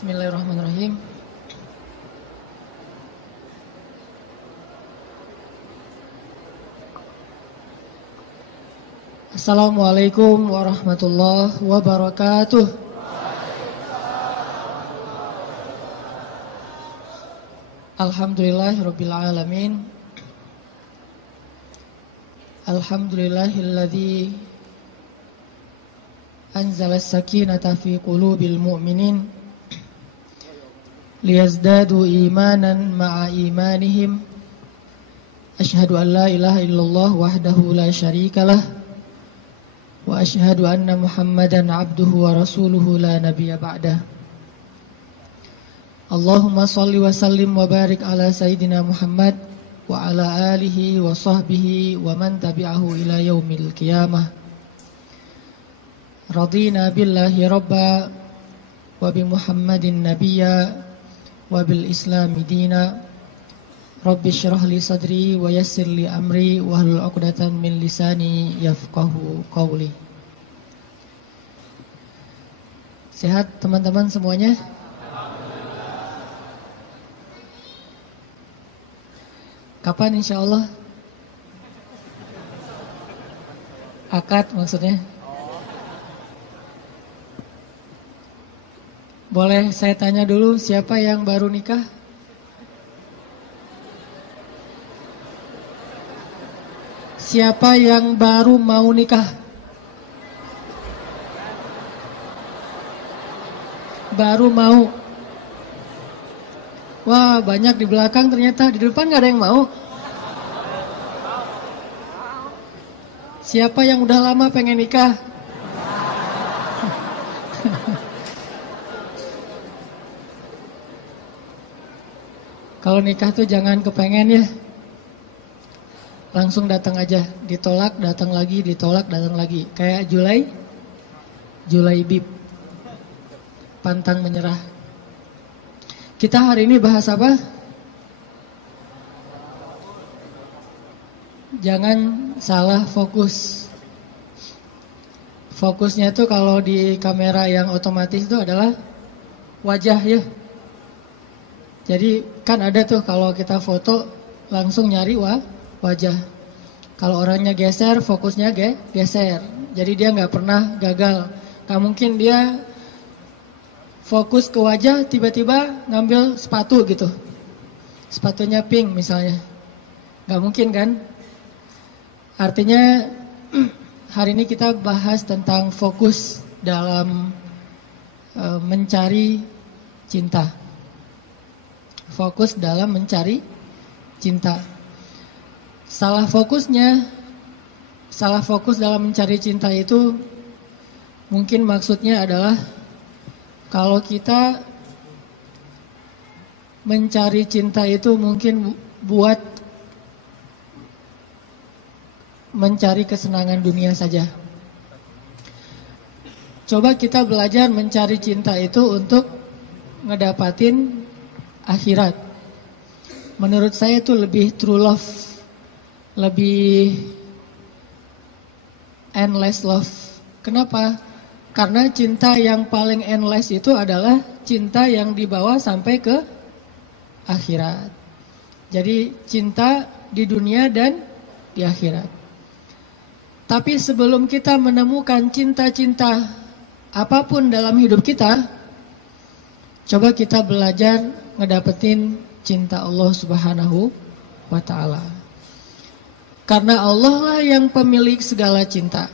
Bismillahirrahmanirrahim. Assalamualaikum warahmatullahi wabarakatuh. Alhamdulillahirabbil alamin. Alhamdulillahilladzi anzala as-sakinata fi qulubil mu'minin liyazdadu imanan ma'a imanihim. Asyhadu an la ilaha illallah wahdahu la syarikalah wa asyhadu anna Muhammadan abduhu wa rasuluhu la nabiyya ba'dah. Allahumma salli wa sallim wa barik ala sayyidina Muhammad wa ala alihi wa sahbihi wa man tabi'ahu ila yaumil qiyamah. Radina billahi rabba wa bi Muhammadin nabiyya wa bil islami dina. Rabbi syrah li sadri wa yassir li amri wa hlul 'uqdatam min lisani yafqahu qawli. Sehat teman-teman semuanya? Kapan insyaallah? Akad maksudnya? Boleh saya tanya dulu, siapa yang baru nikah? Siapa yang baru mau nikah? Baru mau. Wah, banyak di belakang ternyata. Di depan gak ada yang mau. Siapa yang udah lama pengen nikah? Kalau nikah tuh jangan kepengen ya. Langsung datang aja. Ditolak, datang lagi, ditolak, datang lagi. Kayak Julaibib. Pantang menyerah. Kita hari ini bahas apa? Jangan salah fokus. Fokusnya tuh kalau di kamera yang otomatis itu adalah wajah ya. Jadi kan ada tuh kalau kita foto langsung nyari wajah. Kalau orangnya geser, fokusnya geser. Jadi dia nggak pernah gagal. Gak mungkin dia fokus ke wajah tiba-tiba ngambil sepatu gitu. Sepatunya pink misalnya. Gak mungkin kan? Artinya hari ini kita bahas tentang fokus dalam mencari cinta. Fokus dalam mencari cinta. Salah fokus dalam mencari cinta itu mungkin maksudnya adalah kalau kita mencari cinta itu mungkin buat mencari kesenangan dunia saja. Coba kita belajar mencari cinta itu untuk ngedapatin akhirat. Menurut saya itu lebih true love, lebih endless love. Kenapa? Karena cinta yang paling endless itu adalah cinta yang dibawa sampai ke akhirat. Jadi cinta di dunia dan di akhirat. Tapi sebelum kita menemukan cinta-cinta apapun dalam hidup kita, coba kita belajar ngedapetin cinta Allah Subhanahu wa ta'ala. Karena Allah lah yang pemilik segala cinta.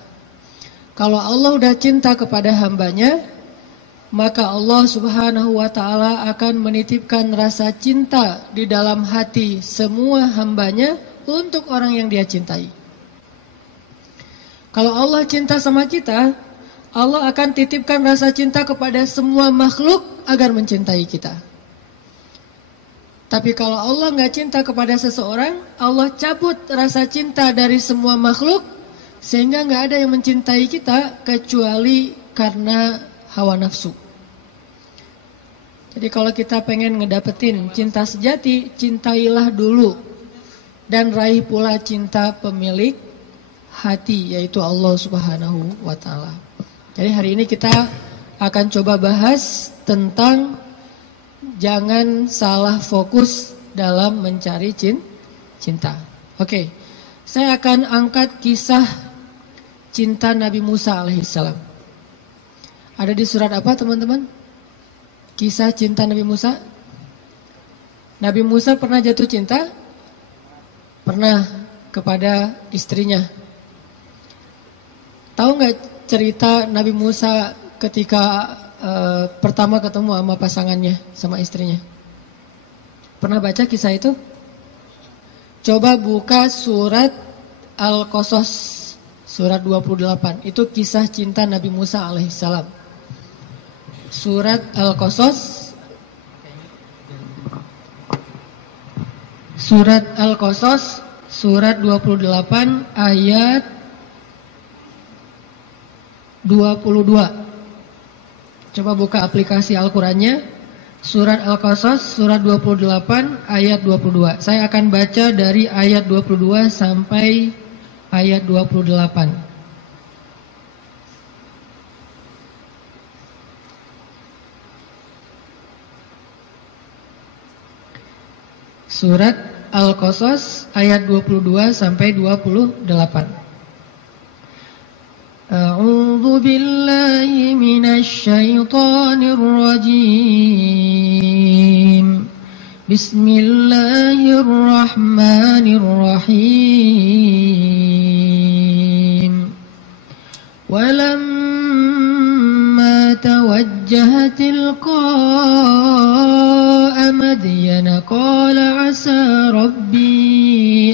Kalau Allah udah cinta kepada hambanya, maka Allah Subhanahu wa ta'ala akan menitipkan rasa cinta di dalam hati semua hambanya untuk orang yang dia cintai. Kalau Allah cinta sama kita, Allah akan titipkan rasa cinta kepada semua makhluk agar mencintai kita. Tapi kalau Allah gak cinta kepada seseorang, Allah cabut rasa cinta dari semua makhluk, sehingga gak ada yang mencintai kita kecuali karena hawa nafsu. Jadi kalau kita pengen ngedapetin cinta sejati, cintailah dulu. Dan raih pula cinta pemilik hati, yaitu Allah Subhanahu wa ta'ala. Jadi hari ini kita akan coba bahas tentang jangan salah fokus dalam mencari cinta. Oke, saya akan angkat kisah cinta Nabi Musa alaihissalam. Ada di surat apa teman-teman? Kisah cinta Nabi Musa. Nabi Musa pernah jatuh cinta? Pernah, kepada istrinya. Tahu nggak cerita Nabi Musa ketika pertama ketemu sama pasangannya, sama istrinya? Pernah baca kisah itu? Coba buka surat Al-Qasas, surat 28. Itu kisah cinta Nabi Musa alaihissalam. Surat Al-Qasas, surat 28 ayat 22. Coba buka aplikasi Al-Qur'annya. Surat Al-Qasas, surat 28 ayat 22. Saya akan baca dari ayat 22 sampai ayat 28. Surat Al-Qasas ayat 22 sampai 28. A'udzu billahi minasy syaithanir rajim. Bismillahirrahmanirrahim. Walamma tawajjaha tilqa'a Madyana qala 'asa rabbi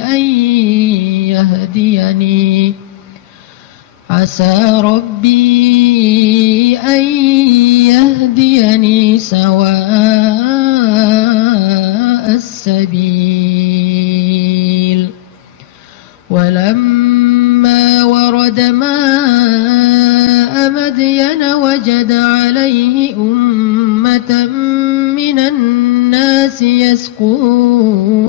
an yahdiyani sawa'as sabil. Walamma warada ma'a Madyana wajada 'alayhi ummatan minan nasi yasqun.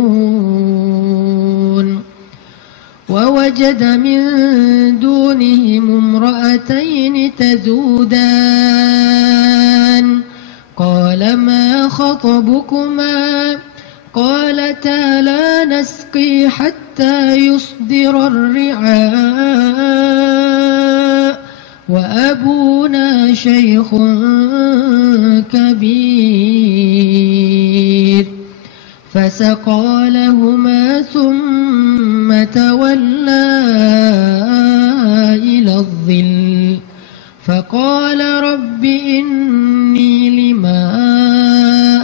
ووجد من دونهم امرأتين تذودان قال ما خطبكما قالتا لا نسقي حتى يصدر الرعاء وأبونا شيخ كبير فسقى لهما ثم تولى إلى الظل فقال رب إني لما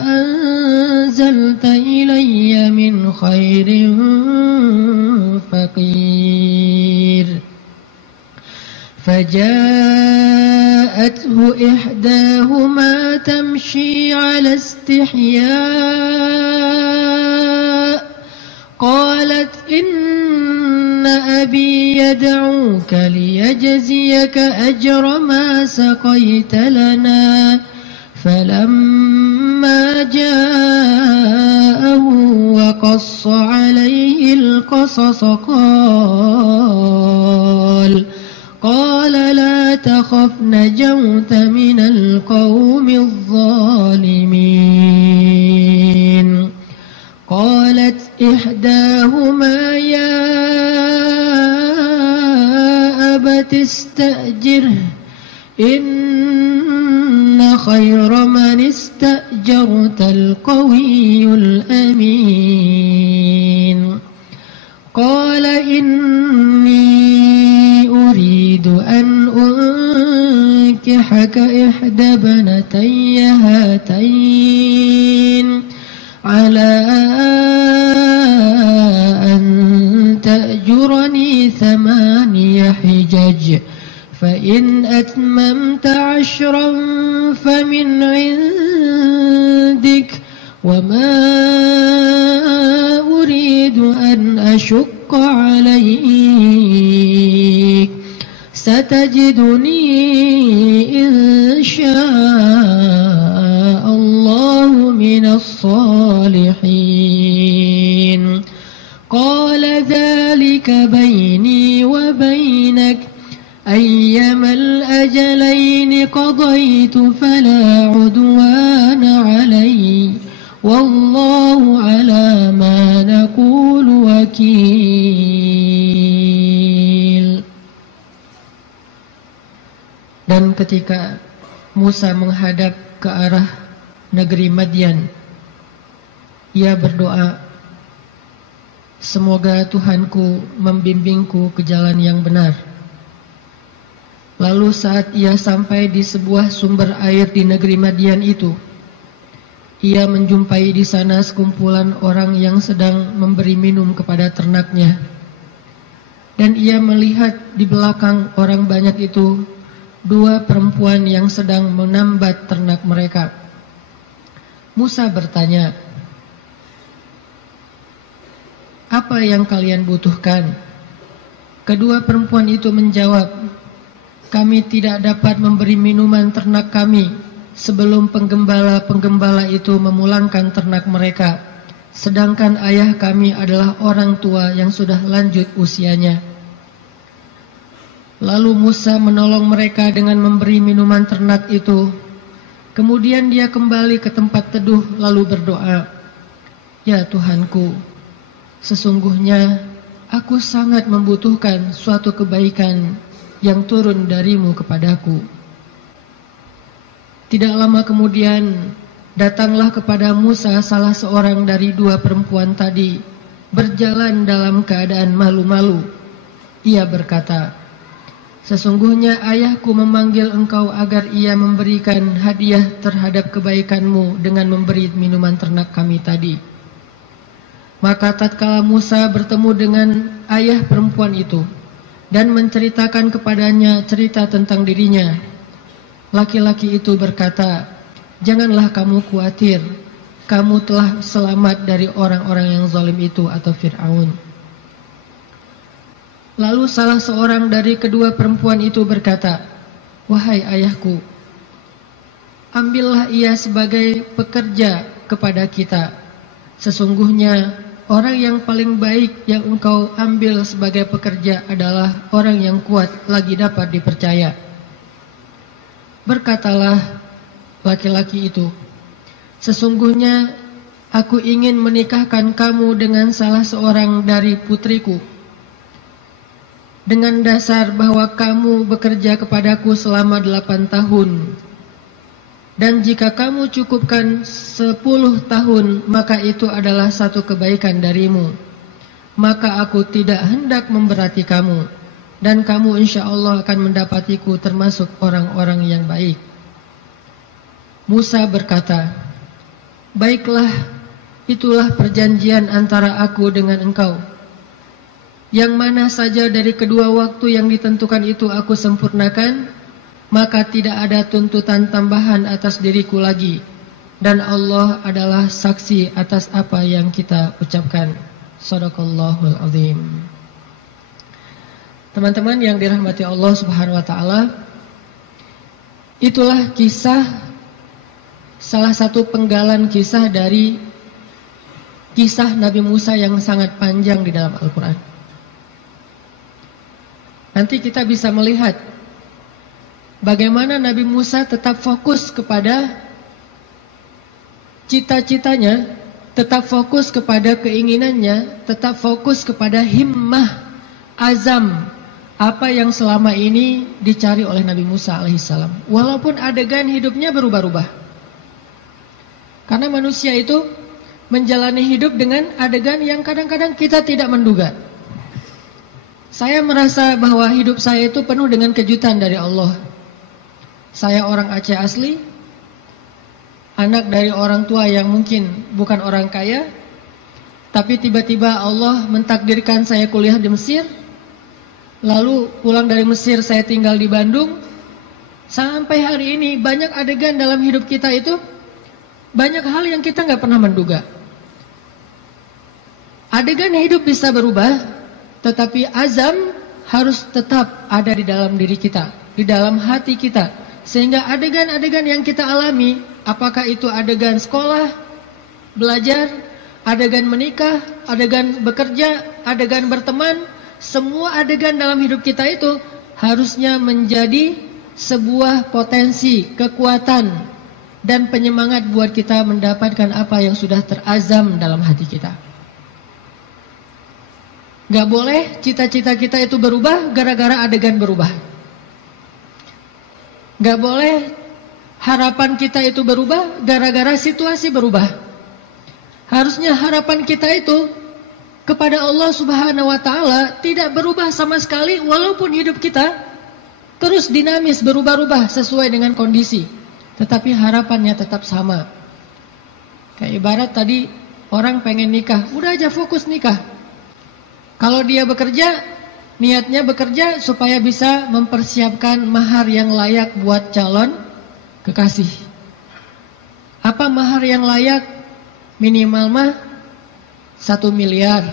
أنزلت إلي من خير فقير. فجاءته إحداهما تمشي على استحياء قالت إن أبي يدعوك ليجزيك أجر ما سقيت لنا. فلما جاءه وقص عليه القصص قال لا تخف نجوت من القوم الظالمين. قالت إحداهما يا أبت استأجره إن خير من استأجرت القوي الأمين. قال إني أريد أن أنكحك إحدى ابنتي هاتين على أن تأجرني 8 حجج فإن أتممت 10 فمن عندك وما أريد أن أشق عليك ستجدني إن شاء الله من الصالحين. قال ذلك بيني وبينك أيما الأجلين قضيت فلا عدوان علي ketika Musa menghadap ke arah negeri Madian, ia berdoa, semoga Tuhanku membimbingku ke jalan yang benar. Lalu saat ia sampai di sebuah sumber air di negeri Madian itu, ia menjumpai di sana sekumpulan orang yang sedang memberi minum kepada ternaknya. Dan ia melihat di belakang orang banyak itu dua perempuan yang sedang menambat ternak mereka. Musa bertanya, apa yang kalian butuhkan? Kedua perempuan itu menjawab, kami tidak dapat memberi minuman ternak kami sebelum penggembala-penggembala itu memulangkan ternak mereka, sedangkan ayah kami adalah orang tua yang sudah lanjut usianya. Lalu Musa menolong mereka dengan memberi minuman ternak itu. Kemudian dia kembali ke tempat teduh lalu berdoa, ya Tuhanku, sesungguhnya aku sangat membutuhkan suatu kebaikan yang turun darimu kepadaku. Tidak lama kemudian datanglah kepada Musa salah seorang dari dua perempuan tadi, berjalan dalam keadaan malu-malu. Ia berkata, sesungguhnya ayahku memanggil engkau agar ia memberikan hadiah terhadap kebaikanmu dengan memberi minuman ternak kami tadi. Maka tatkala Musa bertemu dengan ayah perempuan itu dan menceritakan kepadanya cerita tentang dirinya, laki-laki itu berkata, janganlah kamu khawatir, kamu telah selamat dari orang-orang yang zalim itu atau Fir'aun. Lalu salah seorang dari kedua perempuan itu berkata, wahai ayahku, ambillah ia sebagai pekerja kepada kita. Sesungguhnya orang yang paling baik yang engkau ambil sebagai pekerja adalah orang yang kuat lagi dapat dipercaya. Berkatalah laki-laki itu, sesungguhnya aku ingin menikahkan kamu dengan salah seorang dari putriku, dengan dasar bahwa kamu bekerja kepadaku selama 8 tahun. Dan jika kamu cukupkan 10 tahun, maka itu adalah satu kebaikan darimu. Maka aku tidak hendak memberati kamu, dan kamu insya Allah akan mendapatiku termasuk orang-orang yang baik. Musa berkata, baiklah, itulah perjanjian antara aku dengan engkau. Yang mana saja dari kedua waktu yang ditentukan itu aku sempurnakan, maka tidak ada tuntutan tambahan atas diriku lagi, dan Allah adalah saksi atas apa yang kita ucapkan. Shadaqallahul azim. Teman-teman yang dirahmati Allah Subhanahu wa taala, itulah kisah, salah satu penggalan kisah dari kisah Nabi Musa yang sangat panjang di dalam Al-Quran. Nanti kita bisa melihat bagaimana Nabi Musa tetap fokus kepada cita-citanya, tetap fokus kepada keinginannya, tetap fokus kepada himmah, azam, apa yang selama ini dicari oleh Nabi Musa alaihissalam. Walaupun adegan hidupnya berubah-ubah. Karena manusia itu menjalani hidup dengan adegan yang kadang-kadang kita tidak menduga. Saya merasa bahwa hidup saya itu penuh dengan kejutan dari Allah. Saya orang Aceh asli, anak dari orang tua yang mungkin bukan orang kaya, tapi tiba-tiba Allah mentakdirkan saya kuliah di Mesir. Lalu pulang dari Mesir saya tinggal di Bandung. Sampai hari ini banyak adegan dalam hidup kita itu, banyak hal yang kita nggak pernah menduga. Adegan hidup bisa berubah, tetapi azam harus tetap ada di dalam diri kita, di dalam hati kita. Sehingga adegan-adegan yang kita alami, apakah itu adegan sekolah, belajar, adegan menikah, adegan bekerja, adegan berteman, semua adegan dalam hidup kita itu harusnya menjadi sebuah potensi, kekuatan, dan penyemangat buat kita mendapatkan apa yang sudah terazam dalam hati kita. Gak boleh cita-cita kita itu berubah gara-gara adegan berubah. Gak boleh harapan kita itu berubah gara-gara situasi berubah. Harusnya harapan kita itu kepada Allah Subhanahu wa Ta'ala tidak berubah sama sekali, walaupun hidup kita terus dinamis, berubah-ubah sesuai dengan kondisi, tetapi harapannya tetap sama. Kayak ibarat tadi orang pengen nikah, udah aja fokus nikah. Kalau dia bekerja, niatnya bekerja supaya bisa mempersiapkan mahar yang layak buat calon kekasih. Apa mahar yang layak? Minimal mah 1 miliar,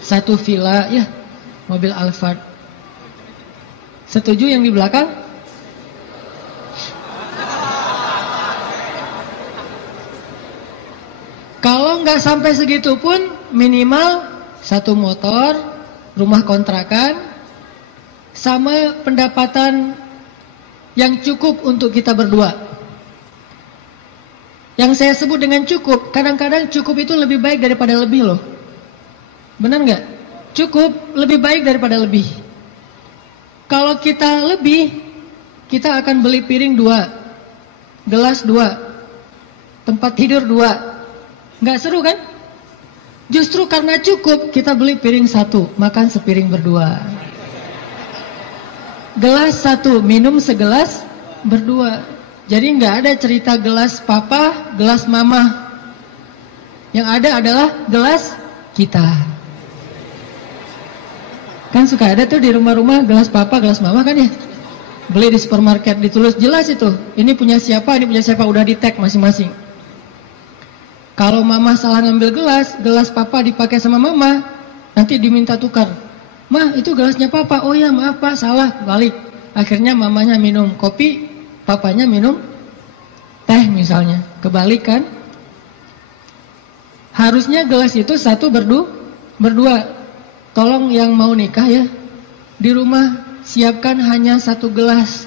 1 villa, ya, mobil Alphard. Setuju yang di belakang? Kalau nggak sampai segitu pun minimal 1 motor, rumah kontrakan, sama pendapatan yang cukup untuk kita berdua. Yang saya sebut dengan cukup, kadang-kadang cukup itu lebih baik daripada lebih loh. Benar nggak? Cukup lebih baik daripada lebih. Kalau kita lebih, kita akan beli piring 2, gelas 2, tempat tidur 2. Nggak seru kan? Justru karena cukup, kita beli piring 1, makan sepiring berdua. Gelas 1, minum segelas berdua. Jadi nggak ada cerita gelas papa, gelas mama. Yang ada adalah gelas kita. Kan suka ada tuh di rumah-rumah gelas papa, gelas mama kan ya. Beli di supermarket ditulis jelas itu. Ini punya siapa, udah di tag masing-masing. Kalau mama salah ngambil gelas, gelas papa dipakai sama mama, nanti diminta tukar. Mah itu gelasnya papa, oh ya maaf pak, salah, balik. Akhirnya mamanya minum kopi, papanya minum teh misalnya, kebalik kan? Harusnya gelas itu 1 berdua. Tolong yang mau nikah ya, di rumah siapkan hanya 1 gelas.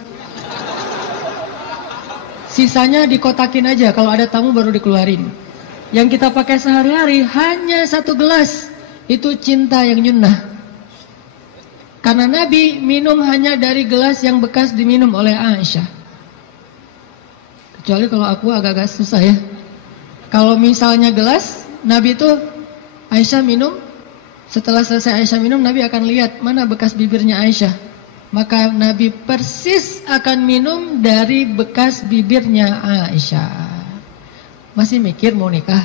Sisanya dikotakin aja, kalau ada tamu baru dikeluarin. Yang kita pakai sehari-hari hanya 1 gelas. Itu cinta yang nyunnah. Karena Nabi minum hanya dari gelas yang bekas diminum oleh Aisyah. Kecuali kalau aku agak-agak susah ya. Kalau misalnya gelas, Nabi itu Aisyah minum, setelah selesai Aisyah minum, Nabi akan lihat mana bekas bibirnya Aisyah. Maka Nabi persis akan minum dari bekas bibirnya Aisyah. Masih mikir mau nikah?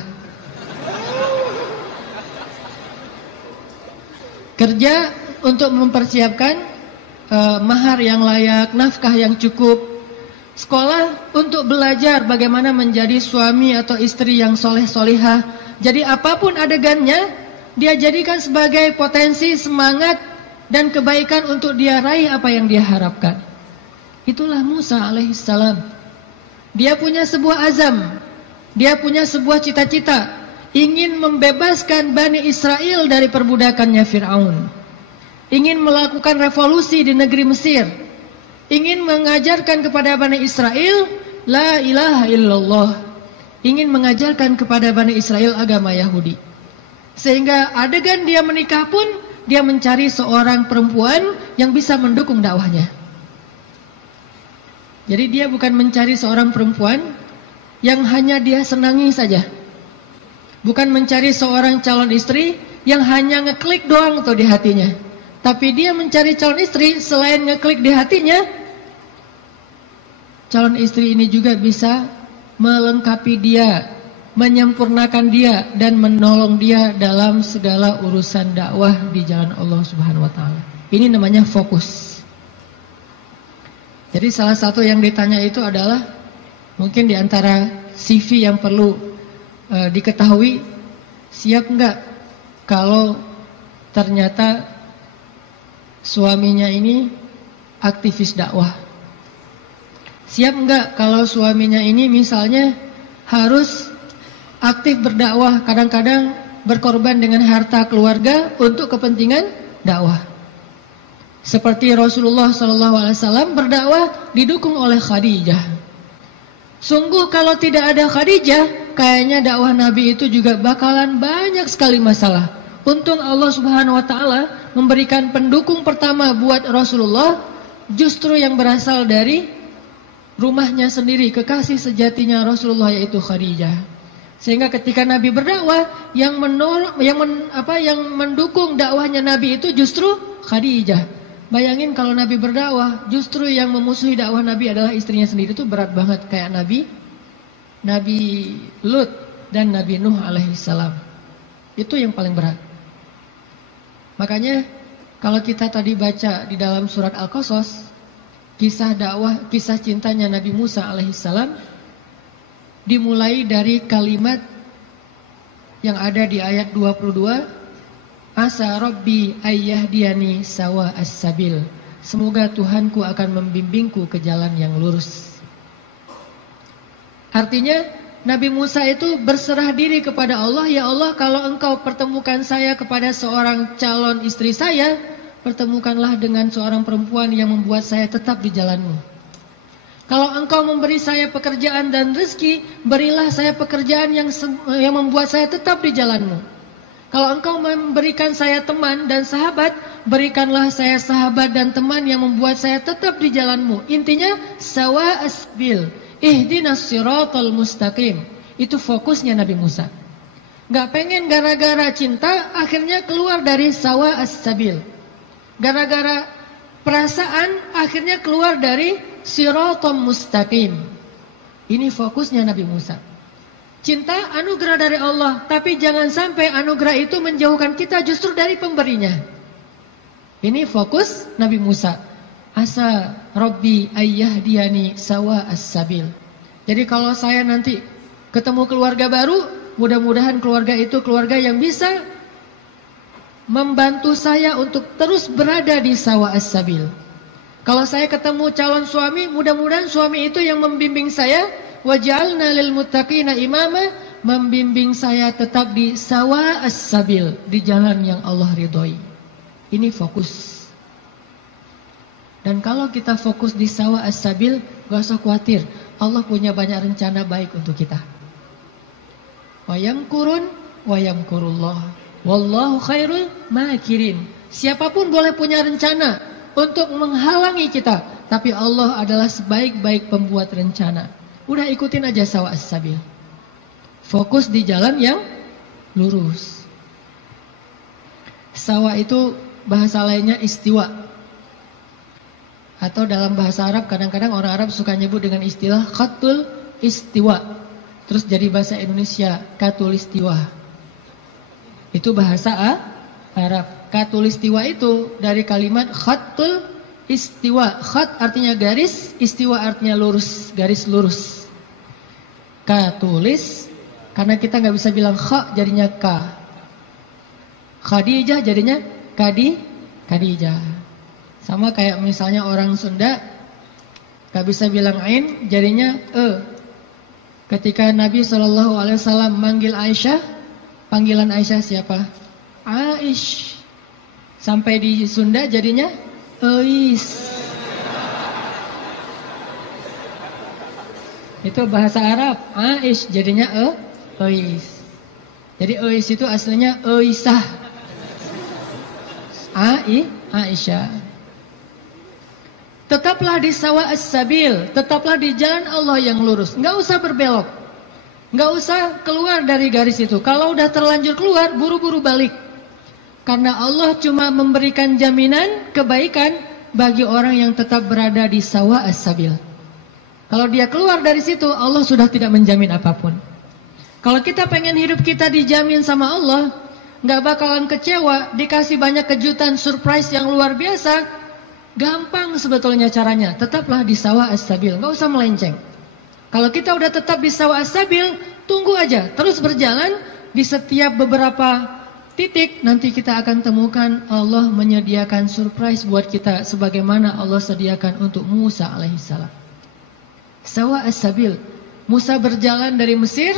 Kerja untuk mempersiapkan mahar yang layak, nafkah yang cukup. Sekolah untuk belajar bagaimana menjadi suami atau istri yang soleh-solihah. Jadi apapun adegannya, dia jadikan sebagai potensi, semangat, dan kebaikan untuk dia raih apa yang dia harapkan. Itulah Musa alaihissalam. Dia punya sebuah azam, dia punya sebuah cita-cita, ingin membebaskan Bani Israel dari perbudakannya Fir'aun. Ingin melakukan revolusi di negeri Mesir. Ingin mengajarkan kepada Bani Israel La ilaha illallah. Ingin mengajarkan kepada Bani Israel agama Yahudi. Sehingga adegan dia menikah pun, dia mencari seorang perempuan yang bisa mendukung dakwahnya. Jadi dia bukan mencari seorang perempuan yang hanya dia senangi saja. Bukan mencari seorang calon istri yang hanya ngeklik doang tuh di hatinya. Tapi dia mencari calon istri, selain ngeklik di hatinya, calon istri ini juga bisa melengkapi dia, menyempurnakan dia, dan menolong dia dalam segala urusan dakwah di jalan Allah Subhanahu wa Ta'ala. Ini namanya fokus. Jadi salah satu yang ditanya itu adalah, mungkin di antara CV yang perlu diketahui, siap enggak kalau ternyata suaminya ini aktivis dakwah? Siap enggak kalau suaminya ini misalnya harus aktif berdakwah, kadang-kadang berkorban dengan harta keluarga untuk kepentingan dakwah? Seperti Rasulullah SAW berdakwah didukung oleh Khadijah. Sungguh kalau tidak ada Khadijah, kayaknya dakwah Nabi itu juga bakalan banyak sekali masalah. Untung Allah Subhanahu wa Ta'ala memberikan pendukung pertama buat Rasulullah, justru yang berasal dari rumahnya sendiri, kekasih sejatinya Rasulullah, yaitu Khadijah. Sehingga ketika Nabi berdakwah, yang mendukung dakwahnya Nabi itu justru Khadijah. Bayangin kalau Nabi berdakwah, justru yang memusuhi dakwah Nabi adalah istrinya sendiri, itu berat banget. Kayak Nabi Lut dan Nabi Nuh alaihissalam. Itu yang paling berat. Makanya kalau kita tadi baca di dalam surat Al-Qasas, kisah dakwah, kisah cintanya Nabi Musa alaihissalam, dimulai dari kalimat yang ada di ayat 22, Asa Rabbi ayyahdiyani sawa as-sabil. Semoga Tuhanku akan membimbingku ke jalan yang lurus. Artinya Nabi Musa itu berserah diri kepada Allah. Ya Allah, kalau engkau pertemukan saya kepada seorang calon istri saya, pertemukanlah dengan seorang perempuan yang membuat saya tetap di jalanmu. Kalau engkau memberi saya pekerjaan dan rezeki, berilah saya pekerjaan yang membuat saya tetap di jalanmu. Kalau engkau memberikan saya teman dan sahabat, berikanlah saya sahabat dan teman yang membuat saya tetap di jalanmu. Intinya, sawa asbil, ihdinas siratal mustaqim. Itu fokusnya Nabi Musa. Gak pengen gara-gara cinta, akhirnya keluar dari sawa as-sabil. Gara-gara perasaan, akhirnya keluar dari siratal mustaqim. Ini fokusnya Nabi Musa. Cinta anugerah dari Allah, tapi jangan sampai anugerah itu menjauhkan kita justru dari pemberinya. Ini fokus Nabi Musa. Asa Rabbi ayyahdiyani sawa as-sabil. Jadi kalau saya nanti ketemu keluarga baru, mudah-mudahan keluarga itu keluarga yang bisa membantu saya untuk terus berada di sawa as-sabil. Kalau saya ketemu calon suami, mudah-mudahan suami itu yang membimbing saya. Waj'alna lil muttaqina imama, membimbing saya tetap di sawa as-sabil, di jalan yang Allah ridhoi. Ini fokus. Dan kalau kita fokus di sawa as-sabil, gak usah khawatir, Allah punya banyak rencana baik untuk kita. Wa yamkurun wa yamkurullah, wallahu khairul makirin. Siapapun boleh punya rencana untuk menghalangi kita, tapi Allah adalah sebaik-baik pembuat rencana. Udah ikutin aja sawa as-sabil. Fokus di jalan yang lurus. Sawa itu bahasa lainnya istiwa. Atau dalam bahasa Arab kadang-kadang orang Arab suka nyebut dengan istilah khatul istiwa. Terus jadi bahasa Indonesia katulistiwa. Itu bahasa Arab. Katulistiwa itu dari kalimat khatul istiwa. Khat artinya garis, istiwa artinya lurus, garis lurus. Katulis, karena kita nggak bisa bilang kha jadinya ka. Khadijah jadinya Khadijah. Sama kayak misalnya orang Sunda nggak bisa bilang ain jadinya e. Ketika Nabi SAW manggil Aisyah, panggilan Aisyah siapa? Aish. Sampai di Sunda jadinya Eis. Itu bahasa Arab. Aish jadinya Eis. Jadi Eis itu aslinya Eisah. Aisyah. Tetaplah di sawa as-sabil, tetaplah di jalan Allah yang lurus. Enggak usah berbelok. Enggak usah keluar dari garis itu. Kalau udah terlanjur keluar, buru-buru balik. Karena Allah cuma memberikan jaminan kebaikan bagi orang yang tetap berada di sawa as-sabil. Kalau dia keluar dari situ, Allah sudah tidak menjamin apapun. Kalau kita pengen hidup kita dijamin sama Allah, nggak bakalan kecewa, dikasih banyak kejutan, surprise yang luar biasa, gampang sebetulnya caranya. Tetaplah di sawa as-sabil, nggak usah melenceng. Kalau kita udah tetap di sawa as-sabil, tunggu aja, terus berjalan di setiap beberapa titik, nanti kita akan temukan Allah menyediakan surprise buat kita sebagaimana Allah sediakan untuk Musa alaihissalam. Sawa as-sabil. Musa berjalan dari Mesir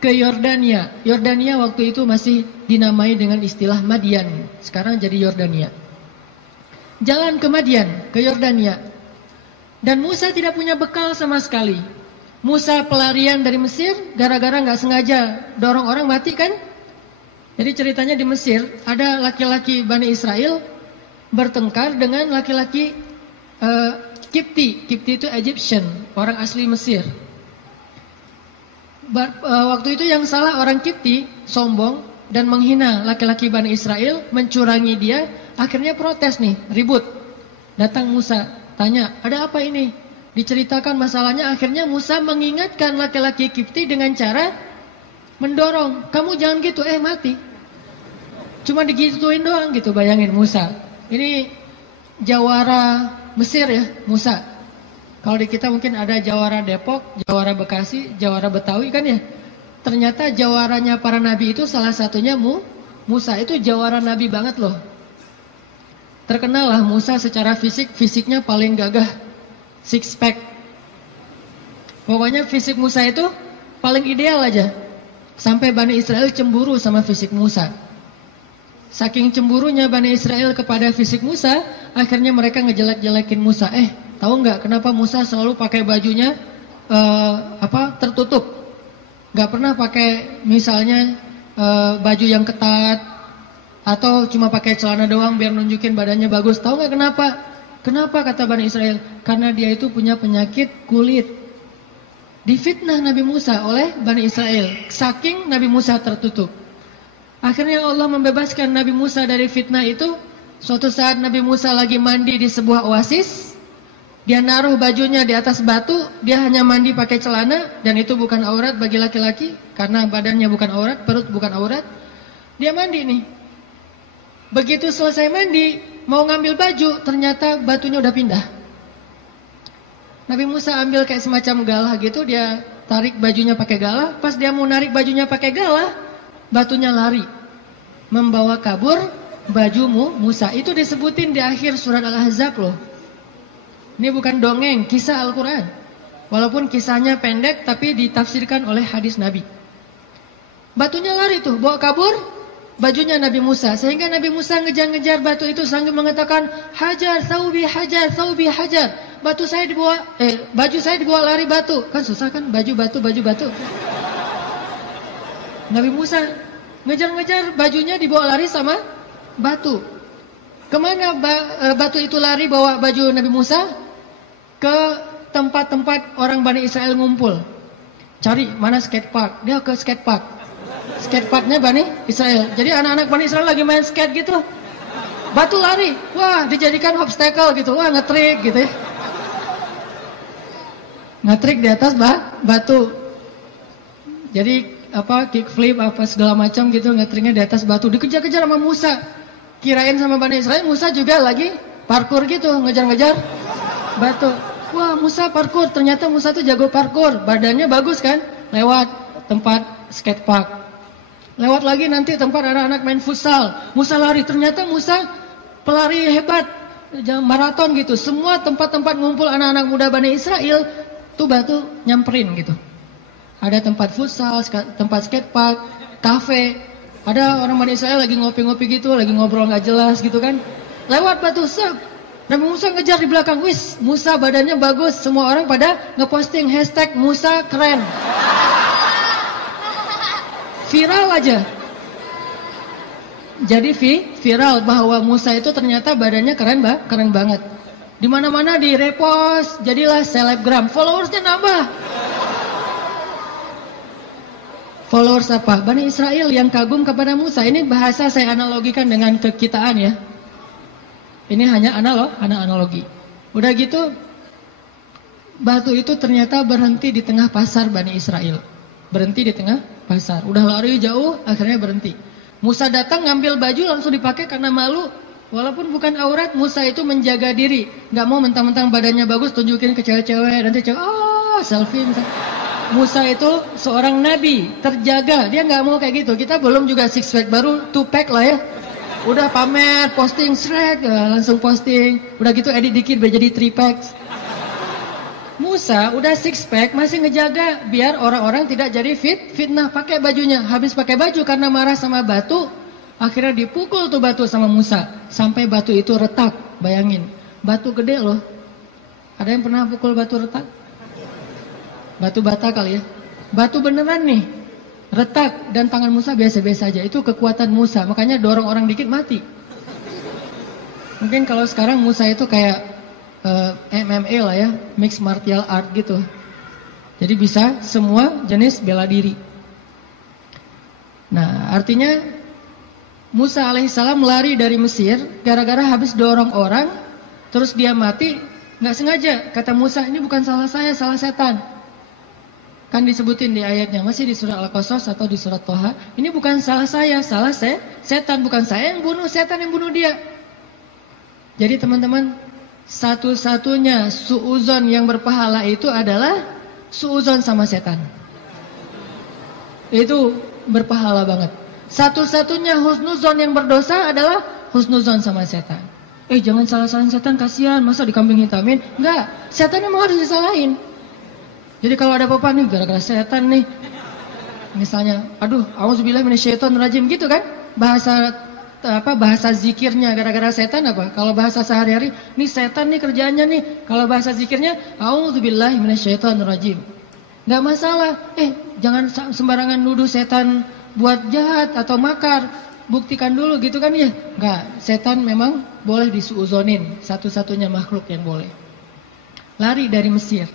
ke Yordania. Yordania waktu itu masih dinamai dengan istilah Madian. Sekarang jadi Yordania. Jalan ke Madian, ke Yordania. Dan Musa tidak punya bekal sama sekali. Musa pelarian dari Mesir gara-gara nggak sengaja dorong orang mati kan? Jadi ceritanya di Mesir ada laki-laki Bani Israel bertengkar dengan laki-laki Kipti itu Egyptian, orang asli Mesir. Waktu itu yang salah orang Kipti, sombong dan menghina laki-laki Bani Israel, mencurangi dia, akhirnya protes nih, ribut. Datang Musa, tanya, ada apa ini? Diceritakan masalahnya, akhirnya Musa mengingatkan laki-laki Kipti dengan cara mendorong, kamu jangan gitu, mati. Cuma digituin doang gitu, bayangin Musa. Ini jawara Mesir ya, Musa. Kalau di kita mungkin ada jawara Depok, jawara Bekasi, jawara Betawi kan ya. Ternyata jawaranya para nabi itu salah satunya Musa. Itu jawara nabi banget loh. Terkenal lah Musa secara fisiknya paling gagah, six pack. Pokoknya fisik Musa itu paling ideal aja. Sampai Bani Israel cemburu sama fisik Musa. Saking cemburunya Bani Israel kepada fisik Musa, akhirnya mereka ngejelek-jelekin Musa. Tahu nggak kenapa Musa selalu pakai bajunya tertutup? Nggak pernah pakai misalnya baju yang ketat atau cuma pakai celana doang biar nunjukin badannya bagus. Tahu nggak kenapa? Kenapa kata Bani Israel? Karena dia itu punya penyakit kulit. Difitnah Nabi Musa oleh Bani Israel. Saking Nabi Musa tertutup. Akhirnya Allah membebaskan Nabi Musa dari fitnah itu. Suatu saat Nabi Musa lagi mandi di sebuah oasis. Dia naruh bajunya di atas batu. Dia hanya mandi pakai celana. Dan itu bukan aurat bagi laki-laki. Karena badannya bukan aurat, perut bukan aurat. Dia mandi nih. Begitu selesai mandi, mau ngambil baju, ternyata batunya udah pindah. Nabi Musa ambil kayak semacam galah gitu. Dia tarik bajunya pakai galah. Pas dia mau narik bajunya pakai galah, batunya lari, membawa kabur bajumu Musa. Itu disebutin di akhir surat Al-Ahzab loh. Ini bukan dongeng, kisah Al-Quran. Walaupun kisahnya pendek, tapi ditafsirkan oleh hadis Nabi. Batunya lari tuh, bawa kabur bajunya Nabi Musa. Sehingga Nabi Musa ngejar-ngejar batu itu sambil mengatakan, hajar, thawbi, hajar, thawbi, hajar. Baju saya dibawa lari batu. Kan susah kan, baju batu. Nabi Musa ngejar-ngejar bajunya dibawa lari sama batu. Kemana batu itu lari bawa baju Nabi Musa? Ke tempat-tempat orang Bani Israel ngumpul. Cari mana skate park. Dia ke skate park. Skate parknya Bani Israel. Jadi anak-anak Bani Israel lagi main skate gitu. Batu lari. Wah, dijadikan obstacle gitu. Wah, ngetrik gitu ya. Ngetrik di atas batu. Jadi kickflip segala macam gitu, ngetriknya di atas batu. Dikejar-kejar sama Musa. Kirain sama Bani Israel, Musa juga lagi parkur gitu, ngejar-ngejar batu. Wah, Musa parkur. Ternyata Musa tuh jago parkur. Badannya bagus kan? Lewat tempat skate park. Lewat lagi nanti tempat anak-anak main futsal. Musa lari. Ternyata Musa pelari hebat. Maraton gitu. Semua tempat-tempat ngumpul anak-anak muda Bani Israel tuh batu nyamperin gitu. Ada tempat futsal, tempat skate park, kafe. Ada orang Bani Israel lagi ngopi-ngopi gitu, lagi ngobrol gak jelas gitu kan. Lewat batu, Nabi Musa ngejar di belakang. Wis, Musa badannya bagus. Semua orang pada ngeposting hashtag Musa keren. Viral aja. Jadi viral bahwa Musa itu ternyata badannya keren banget. Di mana-mana di repost, jadilah selebgram. Followersnya nambah. Followers apa? Bani Israel yang kagum kepada Musa. Ini bahasa saya analogikan dengan kekitaan ya. Ini hanya analogi. Udah gitu, batu itu ternyata berhenti di tengah pasar Bani Israel. Berhenti di tengah pasar. Udah lari jauh, akhirnya berhenti. Musa datang ngambil baju langsung dipakai karena malu. Walaupun bukan aurat, Musa itu menjaga diri. Gak mau mentang-mentang badannya bagus tunjukin ke cewek-cewek. Nanti cewek, selfie misalnya. Musa itu seorang nabi, terjaga. Dia gak mau kayak gitu. Kita belum juga six pack, baru two pack lah ya. Udah pamer, posting, langsung posting. Udah gitu edit dikit biar jadi three packs. Musa udah six pack masih ngejaga biar orang-orang tidak jadi fitnah pakai bajunya. Habis pakai baju karena marah sama batu, akhirnya dipukul tuh batu sama Musa sampai batu itu retak. Bayangin, batu gede loh. Ada yang pernah pukul batu retak? Batu bata kali ya. Batu beneran nih, retak dan tangan Musa biasa-biasa aja. Itu kekuatan Musa, makanya dorong orang dikit mati. Mungkin kalau sekarang Musa itu kayak MMA lah ya, mixed martial art gitu. Jadi bisa semua jenis bela diri. Nah, artinya Musa alaihissalam lari dari Mesir gara-gara habis dorong orang, terus dia mati, nggak sengaja. Kata Musa, ini bukan salah saya, salah setan. Kan disebutin di ayatnya, masih di surat Al-Qasas atau di surat Toha. Ini bukan salah saya, salah setan. Bukan saya yang bunuh, setan yang bunuh dia. Jadi teman-teman, satu-satunya suuzon yang berpahala itu adalah suuzon sama setan. Itu berpahala banget. Satu-satunya husnuzon yang berdosa adalah husnuzon sama setan. Jangan salah-salahin setan, kasihan, masa dikambing hitamin? Enggak, setan memang harus disalahin. Jadi kalau ada apa-apa nih gara-gara setan nih, misalnya, aduh, auzubillahi minasyaitonirrajim gitu kan? Bahasa zikirnya gara-gara setan apa? Kalau bahasa sehari-hari, nih setan nih kerjaannya nih. Kalau bahasa zikirnya, auzubillahi minasyaitonirrajim. Enggak masalah. Jangan sembarangan nuduh setan buat jahat atau makar. Buktikan dulu gitu kan ya? Enggak, setan memang boleh disuuzonin, satu-satunya makhluk yang boleh. Lari dari Mesir.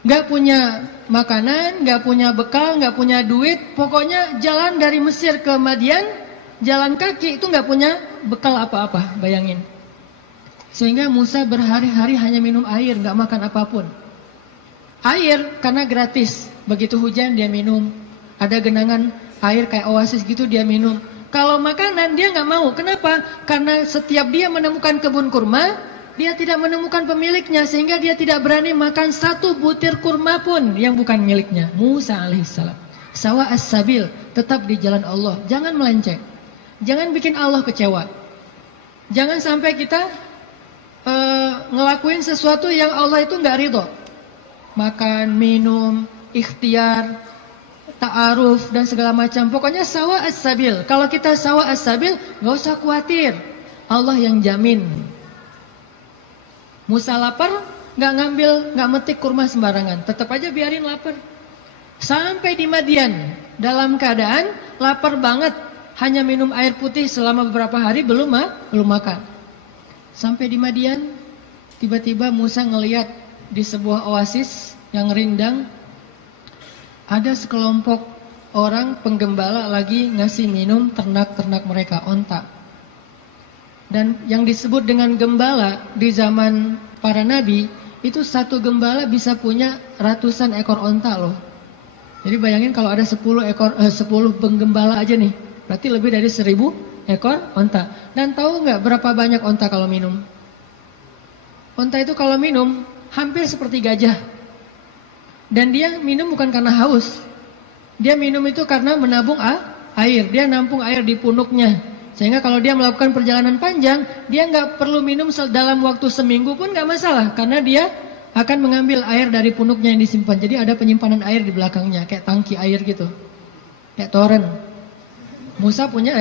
Gak punya makanan, gak punya bekal, gak punya duit. Pokoknya jalan dari Mesir ke Madian, jalan kaki itu gak punya bekal apa-apa, bayangin. Sehingga Musa berhari-hari hanya minum air, gak makan apapun. Air karena gratis, begitu hujan dia minum. Ada genangan air kayak oasis gitu dia minum. Kalau makanan dia gak mau, kenapa? Karena setiap dia menemukan kebun kurma, dia tidak menemukan pemiliknya sehingga dia tidak berani makan satu butir kurma pun yang bukan miliknya. Musa alaihissalam. Sawa as-sabil, tetap di jalan Allah. Jangan melenceng. Jangan bikin Allah kecewa. Jangan sampai kita ngelakuin sesuatu yang Allah itu nggak ridho. Makan, minum, ikhtiar, ta'aruf dan segala macam. Pokoknya sawa as-sabil. Kalau kita sawa as-sabil, nggak usah khawatir. Allah yang jamin. Musa lapar, nggak metik kurma sembarangan, tetap aja biarin lapar. Sampai di Madian, dalam keadaan lapar banget, hanya minum air putih selama beberapa hari belum makan. Sampai di Madian, tiba-tiba Musa ngelihat di sebuah oasis yang rindang, ada sekelompok orang penggembala lagi ngasih minum ternak-ternak mereka, onta. Dan yang disebut dengan gembala di zaman para nabi, itu satu gembala bisa punya ratusan ekor onta loh. Jadi bayangin kalau ada 10 penggembala aja nih, berarti lebih dari 1000 ekor onta. Dan tahu nggak berapa banyak onta kalau minum? Onta itu kalau minum hampir seperti gajah. Dan dia minum bukan karena haus. Dia minum itu karena menabung air. Dia nampung air di punuknya. Sehingga kalau dia melakukan perjalanan panjang, dia nggak perlu minum dalam waktu seminggu pun nggak masalah, karena dia akan mengambil air dari punuknya yang disimpan. Jadi ada penyimpanan air di belakangnya, kayak tangki air gitu, kayak toren. Musa punya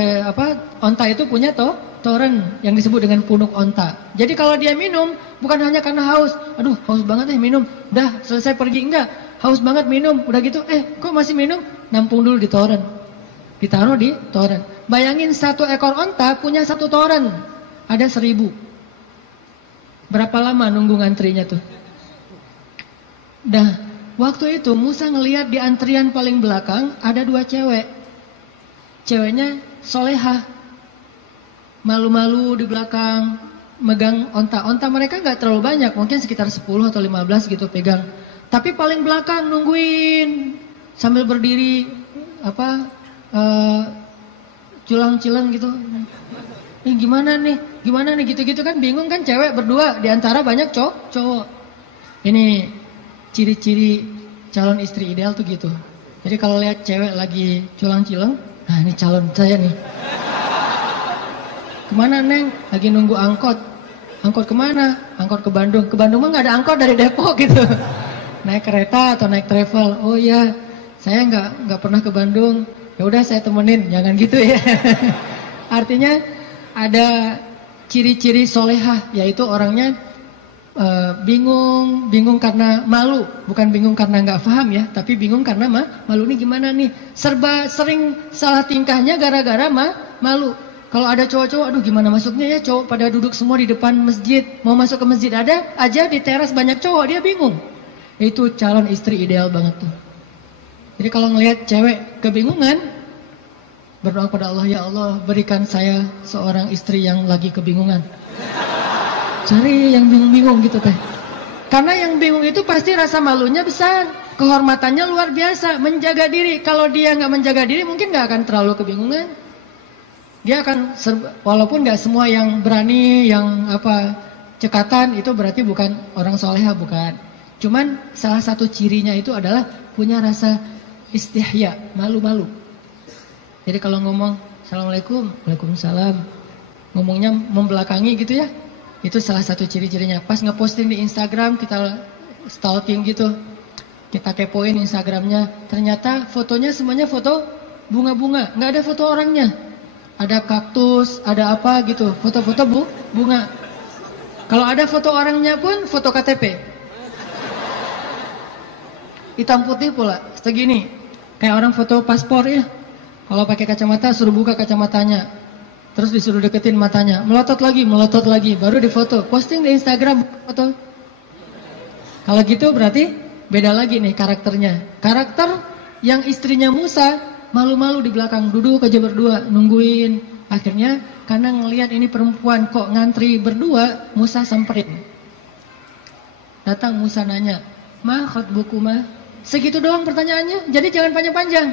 onta itu punya toren yang disebut dengan punuk onta. Jadi kalau dia minum bukan hanya karena haus, aduh haus banget minum, dah selesai pergi, enggak, haus banget minum, udah gitu, kok masih minum, nampung dulu di toren, ditaruh di toren. Bayangin satu ekor onta punya satu toren, ada 1000. Berapa lama nunggu ngantrinya tuh? Nah, waktu itu Musa ngelihat di antrian paling belakang ada 2 cewek. Ceweknya solehah, malu-malu di belakang, megang onta. Onta mereka nggak terlalu banyak, mungkin sekitar 10 atau 15 gitu pegang. Tapi paling belakang nungguin sambil berdiri culang-cilang gitu. Gimana nih gitu-gitu kan bingung kan, cewek berdua di antara banyak cowok. Ini ciri-ciri calon istri ideal tuh gitu. Jadi kalau lihat cewek lagi culang-cilang, nah ini calon saya nih. Kemana Neng? Lagi nunggu angkot. Angkot kemana? Angkot ke Bandung. Ke Bandung mah nggak ada angkot dari Depok gitu. Naik kereta atau naik travel. Oh iya, saya nggak pernah ke Bandung. Ya udah saya temenin, jangan gitu ya. Artinya ada ciri-ciri solehah, yaitu orangnya bingung karena malu, bukan bingung karena nggak paham ya, tapi bingung karena malu nih gimana nih, serba sering salah tingkahnya gara-gara malu. Kalau ada cowok-cowok, aduh gimana masuknya ya, cowok pada duduk semua di depan masjid, mau masuk ke masjid ada aja di teras banyak cowok, dia bingung. Itu calon istri ideal banget tuh. Jadi kalau ngelihat cewek kebingungan, berdoa pada Allah, ya Allah berikan saya seorang istri yang lagi kebingungan. Cari yang bingung-bingung gitu teh. Karena yang bingung itu pasti rasa malunya besar, kehormatannya luar biasa, menjaga diri. Kalau dia nggak menjaga diri mungkin nggak akan terlalu kebingungan. Dia akan, walaupun nggak semua yang berani, yang cekatan itu berarti bukan orang soleha, bukan. Cuman salah satu cirinya itu adalah punya rasa istihya, malu-malu. Jadi kalau ngomong Assalamualaikum, Waalaikumsalam, ngomongnya membelakangi gitu ya, itu salah satu ciri-cirinya. Pas ngeposting di Instagram, kita stalking gitu, kita kepoin Instagramnya, ternyata fotonya semuanya foto bunga-bunga, nggak ada foto orangnya. Ada kaktus, ada apa gitu, foto-foto bunga. Kalau ada foto orangnya pun foto KTP. Hitam putih pula, segini. Kayak orang foto paspor ya. Kalau pakai kacamata suruh buka kacamatanya. Terus disuruh deketin matanya, melotot lagi, baru difoto. Posting di Instagram foto. Kalau gitu berarti beda lagi nih karakternya. Karakter yang istrinya Musa malu-malu di belakang, duduk aja berdua, nungguin. Akhirnya karena ngelihat ini perempuan kok ngantri berdua, Musa samperin. Datang Musa nanya, "Ma khatbukuma?" Segitu doang pertanyaannya, jadi jangan panjang-panjang.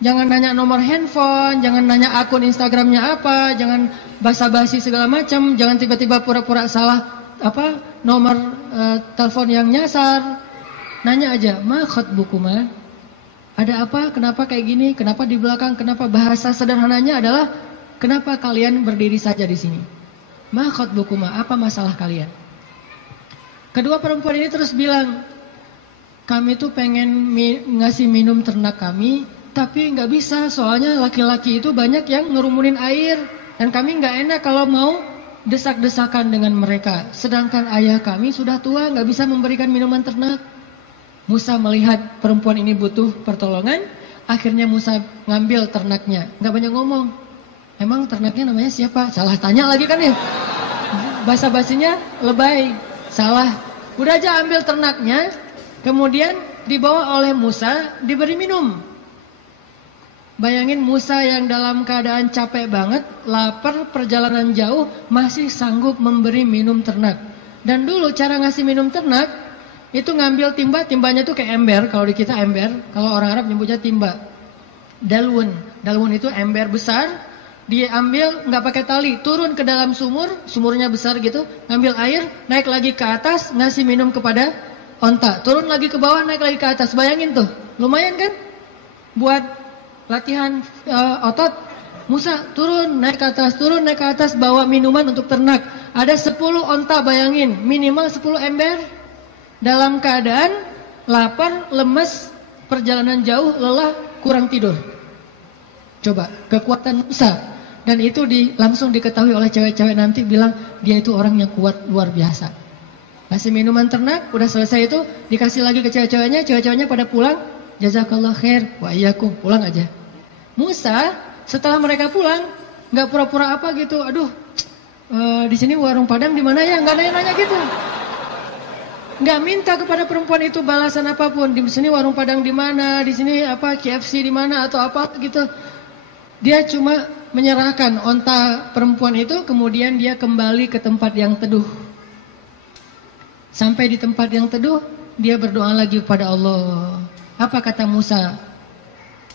Jangan nanya nomor handphone, jangan nanya akun Instagramnya apa, jangan basa-basi segala macam, jangan tiba-tiba pura-pura salah nomor telepon yang nyasar. Nanya aja, "Ma khatbukuma?" Ada apa? Kenapa kayak gini? Kenapa di belakang? Kenapa? Bahasa sederhananya adalah kenapa kalian berdiri saja di sini? Ma khatbukuma? Apa masalah kalian? Kedua perempuan ini terus bilang, kami tuh pengen ngasih minum ternak kami, tapi nggak bisa soalnya laki-laki itu banyak yang ngerumunin air dan kami nggak enak kalau mau desak-desakan dengan mereka. Sedangkan ayah kami sudah tua, nggak bisa memberikan minuman ternak. Musa melihat perempuan ini butuh pertolongan, akhirnya Musa ngambil ternaknya. Nggak banyak ngomong. Emang ternaknya namanya siapa? Salah tanya lagi kan ya. Basa-basinya lebay. Salah. Udah aja ambil ternaknya, kemudian dibawa oleh Musa, diberi minum. Bayangin Musa yang dalam keadaan capek banget, lapar, perjalanan jauh, masih sanggup memberi minum ternak. Dan dulu cara ngasih minum ternak, itu ngambil timba, timbanya tuh kayak ember, kalau di kita ember, kalau orang Arab nyebutnya timba. Dalwun itu ember besar, dia ambil nggak pakai tali, turun ke dalam sumur, sumurnya besar gitu, ngambil air, naik lagi ke atas, ngasih minum kepada onta, turun lagi ke bawah, naik lagi ke atas. Bayangin tuh, lumayan kan? Buat latihan otot. Musa turun, naik ke atas, bawa minuman untuk ternak. Ada 10 onta, bayangin, minimal 10 ember. Dalam keadaan lapar, lemes, perjalanan jauh, lelah, kurang tidur. Coba, kekuatan Musa. Dan itu langsung diketahui oleh cewek-cewek nanti, bilang dia itu orang yang kuat luar biasa. Kasih minuman ternak, udah selesai itu, dikasih lagi ke cewek-ceweknya pada pulang. Jazakallah khair, wa iyyakum, pulang aja. Musa, setelah mereka pulang, nggak pura-pura apa gitu, aduh, di sini warung Padang di mana ya? Nggak nanya-nanya gitu. Nggak minta kepada perempuan itu balasan apapun. Di sini warung Padang di mana, di sini KFC di mana atau apa gitu. Dia cuma menyerahkan onta perempuan itu, kemudian dia kembali ke tempat yang teduh. Sampai di tempat yang teduh, dia berdoa lagi kepada Allah. Apa kata Musa?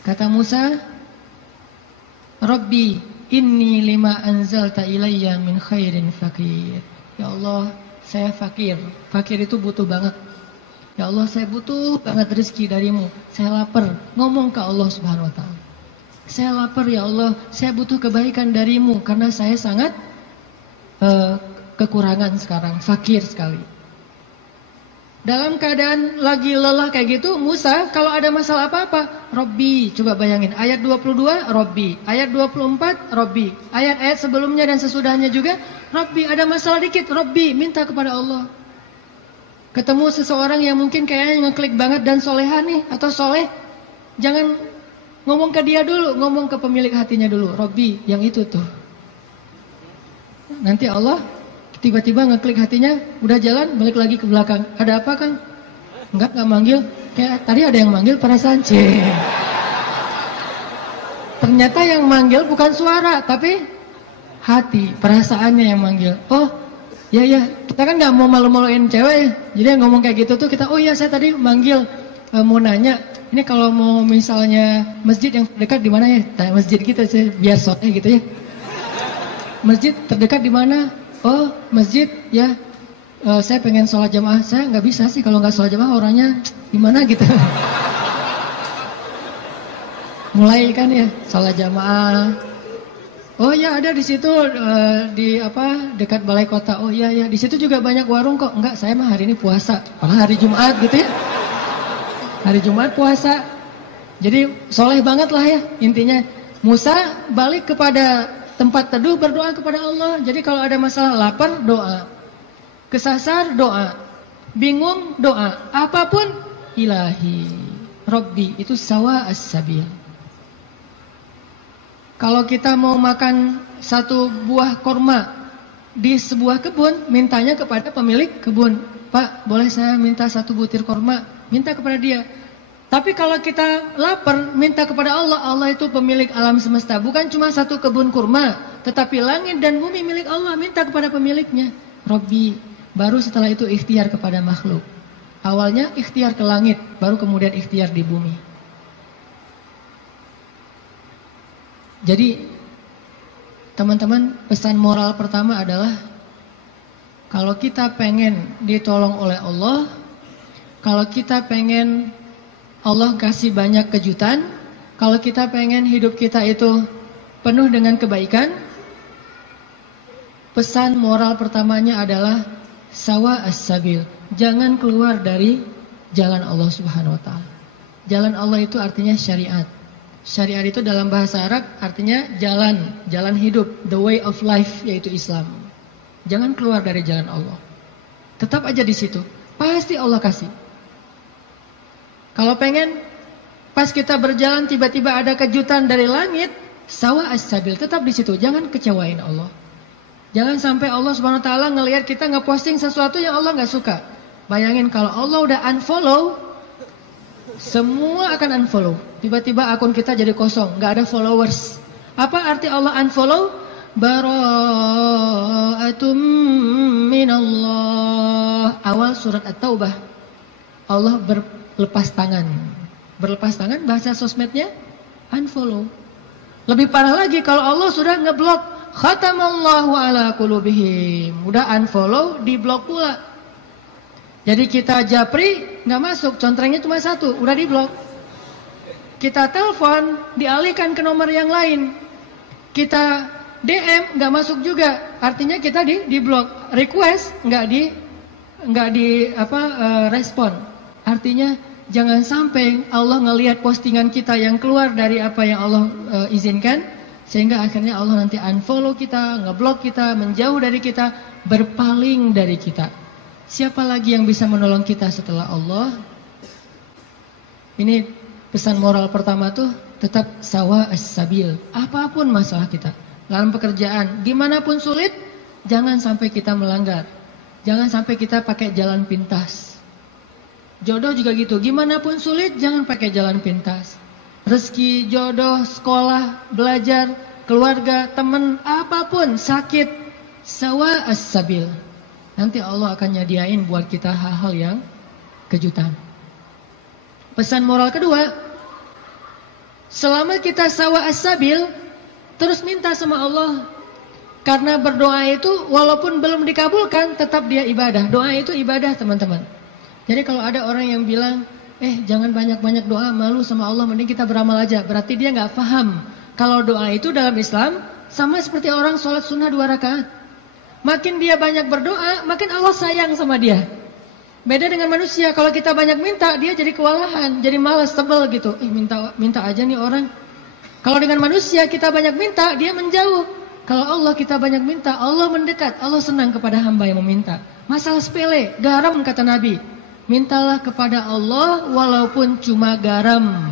Kata Musa, Rabbi inni lima anzalta ilayya min khairin fakir. Ya Allah, saya fakir. Fakir itu butuh banget. Ya Allah, saya butuh banget rezeki darimu. Saya lapar. Ngomong ke Allah Subhanahu wa ta'ala. Saya lapar ya Allah. Saya butuh kebaikan darimu. Karena saya sangat kekurangan sekarang. Fakir sekali. Dalam keadaan lagi lelah kayak gitu, Musa kalau ada masalah apa-apa, Robbi, coba bayangin, ayat 22, Robbi, ayat 24, Robbi, ayat-ayat sebelumnya dan sesudahnya juga, Robbi, ada masalah dikit, Robbi, minta kepada Allah. Ketemu seseorang yang mungkin kayaknya ngeklik banget dan soleha nih, atau soleh, jangan ngomong ke dia dulu, ngomong ke pemilik hatinya dulu, Robbi, yang itu tuh, Nanti Allah tiba-tiba ngeklik hatinya, udah jalan, balik lagi ke belakang. Ada apa Kang? Enggak manggil. Kayak tadi ada yang manggil perasaan. Ternyata yang manggil bukan suara, tapi hati, perasaannya yang manggil. Oh, ya, kita kan nggak mau malu-maluin cewek ya. Jadi yang ngomong kayak gitu tuh kita, oh iya saya tadi manggil, mau nanya. Ini kalau mau misalnya masjid yang terdekat di mana ya? Tanya masjid kita sih, biar soalnya gitu ya. Masjid terdekat di mana? Oh, masjid ya. Saya pengen sholat jamaah. Saya nggak bisa sih kalau nggak sholat jamaah, orangnya gimana gitu. Mulai kan ya sholat jamaah. Oh ya ada di situ di dekat balai kota. Oh iya di situ juga banyak warung kok. Enggak, saya mah hari ini puasa. Malah hari Jumat gitu ya. Hari Jumat puasa. Jadi soleh banget lah ya intinya. Musa balik kepada tempat teduh, berdoa kepada Allah. Jadi kalau ada masalah lapar, doa. Kesasar, doa. Bingung, doa. Apapun, ilahi. Rabbi, itu sawa as-sabil. Kalau kita mau makan satu buah korma di sebuah kebun, mintanya kepada pemilik kebun. Pak, boleh saya minta satu butir korma? Minta kepada dia. Tapi kalau kita lapar, minta kepada Allah. Allah itu pemilik alam semesta. Bukan cuma satu kebun kurma, tetapi langit dan bumi milik Allah. Minta kepada pemiliknya. Rabbi. Baru setelah itu ikhtiar kepada makhluk. Awalnya ikhtiar ke langit, baru kemudian ikhtiar di bumi. Jadi teman-teman, pesan moral pertama adalah kalau kita pengen ditolong oleh Allah, kalau kita pengen Allah kasih banyak kejutan, kalau kita pengen hidup kita itu penuh dengan kebaikan, pesan moral pertamanya adalah sawa as-sabil. Jangan keluar dari jalan Allah Subhanahu wa taala. Jalan Allah itu artinya syariat. Syariat itu dalam bahasa Arab artinya jalan hidup, the way of life, yaitu Islam. Jangan keluar dari jalan Allah. Tetap aja di situ. Pasti Allah kasih. Kalau pengen pas kita berjalan tiba-tiba ada kejutan dari langit, sawa as-sabil, tetap di situ. Jangan kecewain Allah. Jangan sampai Allah Subhanahu wa taala ngelihat kita ngeposting sesuatu yang Allah nggak suka. Bayangin kalau Allah udah unfollow, semua akan unfollow. Tiba-tiba akun kita jadi kosong, nggak ada followers. Apa arti Allah unfollow? Bara'atum minallah. Awal surat At-Taubah. Allah berlepas tangan. Berlepas tangan bahasa sosmednya unfollow. Lebih parah lagi kalau Allah sudah ngeblok. Khatamallahu ala qulubihim. Udah unfollow, diblok pula. Jadi kita japri nggak masuk, contrengnya cuma satu, udah diblok. Kita telepon, dialihkan ke nomor yang lain. Kita DM nggak masuk juga, artinya kita diblok. Request nggak di respon. Artinya jangan sampai Allah ngelihat postingan kita yang keluar dari apa yang Allah izinkan, sehingga akhirnya Allah nanti unfollow kita, ngeblok kita, menjauh dari kita, berpaling dari kita. Siapa lagi yang bisa menolong kita setelah Allah? Ini pesan moral pertama tuh, tetap sawa as-sabil. Apapun masalah kita, dalam pekerjaan, gimana pun sulit, jangan sampai kita melanggar. Jangan sampai kita pakai jalan pintas. Jodoh juga gitu, gimana pun sulit, jangan pakai jalan pintas. Rezeki, jodoh, sekolah, belajar, keluarga, teman, apapun, sakit, sawa as-sabil. Nanti Allah akan nyediain buat kita hal-hal yang kejutan. Pesan moral kedua, selama kita sawa as-sabil, terus minta sama Allah. Karena berdoa itu walaupun belum dikabulkan, tetap dia ibadah. Doa itu ibadah, teman-teman. Jadi kalau ada orang yang bilang, jangan banyak-banyak doa, malu sama Allah, mending kita beramal aja. Berarti dia gak paham. Kalau doa itu dalam Islam, sama seperti orang sholat sunnah 2 rakaat. Makin dia banyak berdoa, makin Allah sayang sama dia. Beda dengan manusia, kalau kita banyak minta, dia jadi kewalahan, jadi malas, tebel gitu. Minta aja nih orang. Kalau dengan manusia, kita banyak minta, dia menjauh. Kalau Allah kita banyak minta, Allah mendekat. Allah senang kepada hamba yang meminta. Masalah sepele, garam kata Nabi. Mintalah kepada Allah walaupun cuma garam.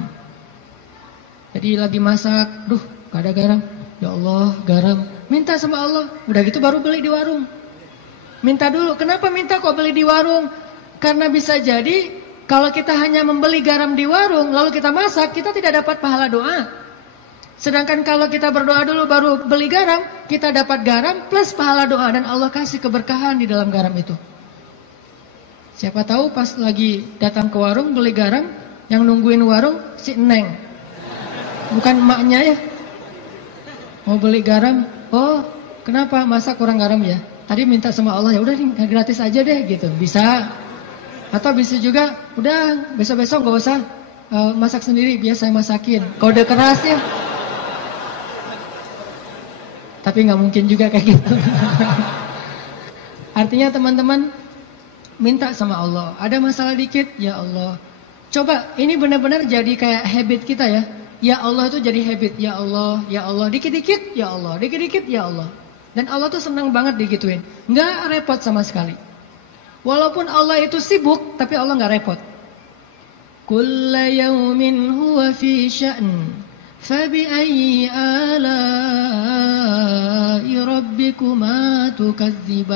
Jadi lagi masak, gak ada garam. Ya Allah, garam. Minta sama Allah. Udah gitu baru beli di warung. Minta dulu. Kenapa minta kok beli di warung? Karena bisa jadi kalau kita hanya membeli garam di warung lalu kita masak, kita tidak dapat pahala doa. Sedangkan kalau kita berdoa dulu baru beli garam, kita dapat garam plus pahala doa dan Allah kasih keberkahan di dalam garam itu. Siapa tahu pas lagi datang ke warung beli garam, yang nungguin warung si Neng. Bukan emaknya ya. Mau beli garam, oh kenapa masa kurang garam ya? Tadi minta sama Allah, ya udah gratis aja deh gitu. Bisa. Atau bisa juga, udah besok-besok gak usah masak sendiri, biar saya masakin. Kode keras ya. Tapi gak mungkin juga kayak gitu. Artinya teman-teman, minta sama Allah. Ada masalah dikit, ya Allah. Coba, ini benar-benar jadi kayak habit kita ya. Ya Allah itu jadi habit. Ya Allah, ya Allah. Dikit-dikit, ya Allah. Dikit-dikit, ya Allah. Dan Allah tuh senang banget digituin. Gak repot sama sekali. Walaupun Allah itu sibuk, tapi Allah gak repot. Kulla yawmin huwa fi sya'n, fabi'ayyi ala'i rabbikuma tukadziban.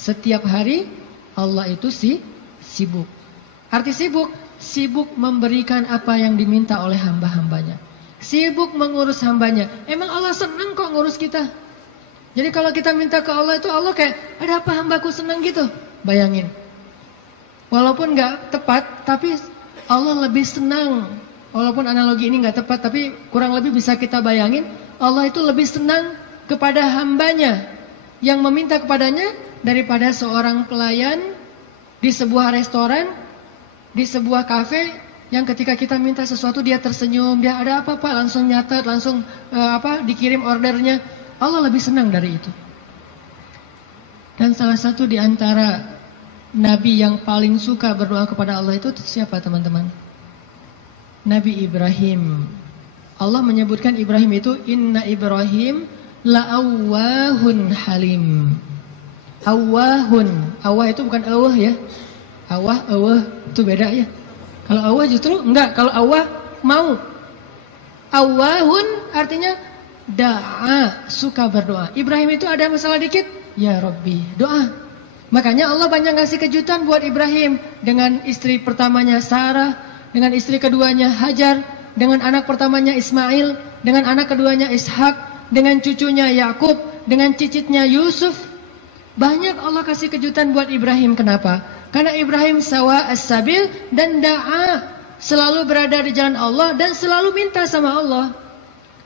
Setiap hari Allah itu sibuk. Arti sibuk, sibuk memberikan apa yang diminta oleh hamba-hambanya. Sibuk mengurus hambanya. Emang Allah senang kok ngurus kita. Jadi kalau kita minta ke Allah itu Allah kayak, ada apa hambaku senang gitu. Bayangin. Walaupun gak tepat, tapi Allah lebih senang. Walaupun analogi ini gak tepat, tapi kurang lebih bisa kita bayangin. Allah itu lebih senang kepada hambanya yang meminta kepadanya daripada seorang pelayan di sebuah restoran, di sebuah kafe, yang ketika kita minta sesuatu dia tersenyum, dia ada apa Pak, langsung nyatet, langsung dikirim ordernya. Allah lebih senang dari itu. Dan salah satu di antara nabi yang paling suka berdoa kepada Allah itu siapa teman-teman? Nabi Ibrahim. Allah menyebutkan Ibrahim itu inna Ibrahim la'awwahun halim. Awwahun. Awwah itu bukan awah ya. Awah itu beda ya. Kalau awah justru enggak. Kalau awah mau. Awwahun artinya da'a, suka berdoa. Ibrahim itu ada masalah dikit, ya Rabbi, doa. Makanya Allah banyak ngasih kejutan buat Ibrahim. Dengan istri pertamanya Sarah, dengan istri keduanya Hajar, dengan anak pertamanya Ismail, dengan anak keduanya Ishak, dengan cucunya Yakub, dengan cicitnya Yusuf. Banyak Allah kasih kejutan buat Ibrahim. Kenapa? Karena Ibrahim sawa as-sabil dan da'a, selalu berada di jalan Allah dan selalu minta sama Allah.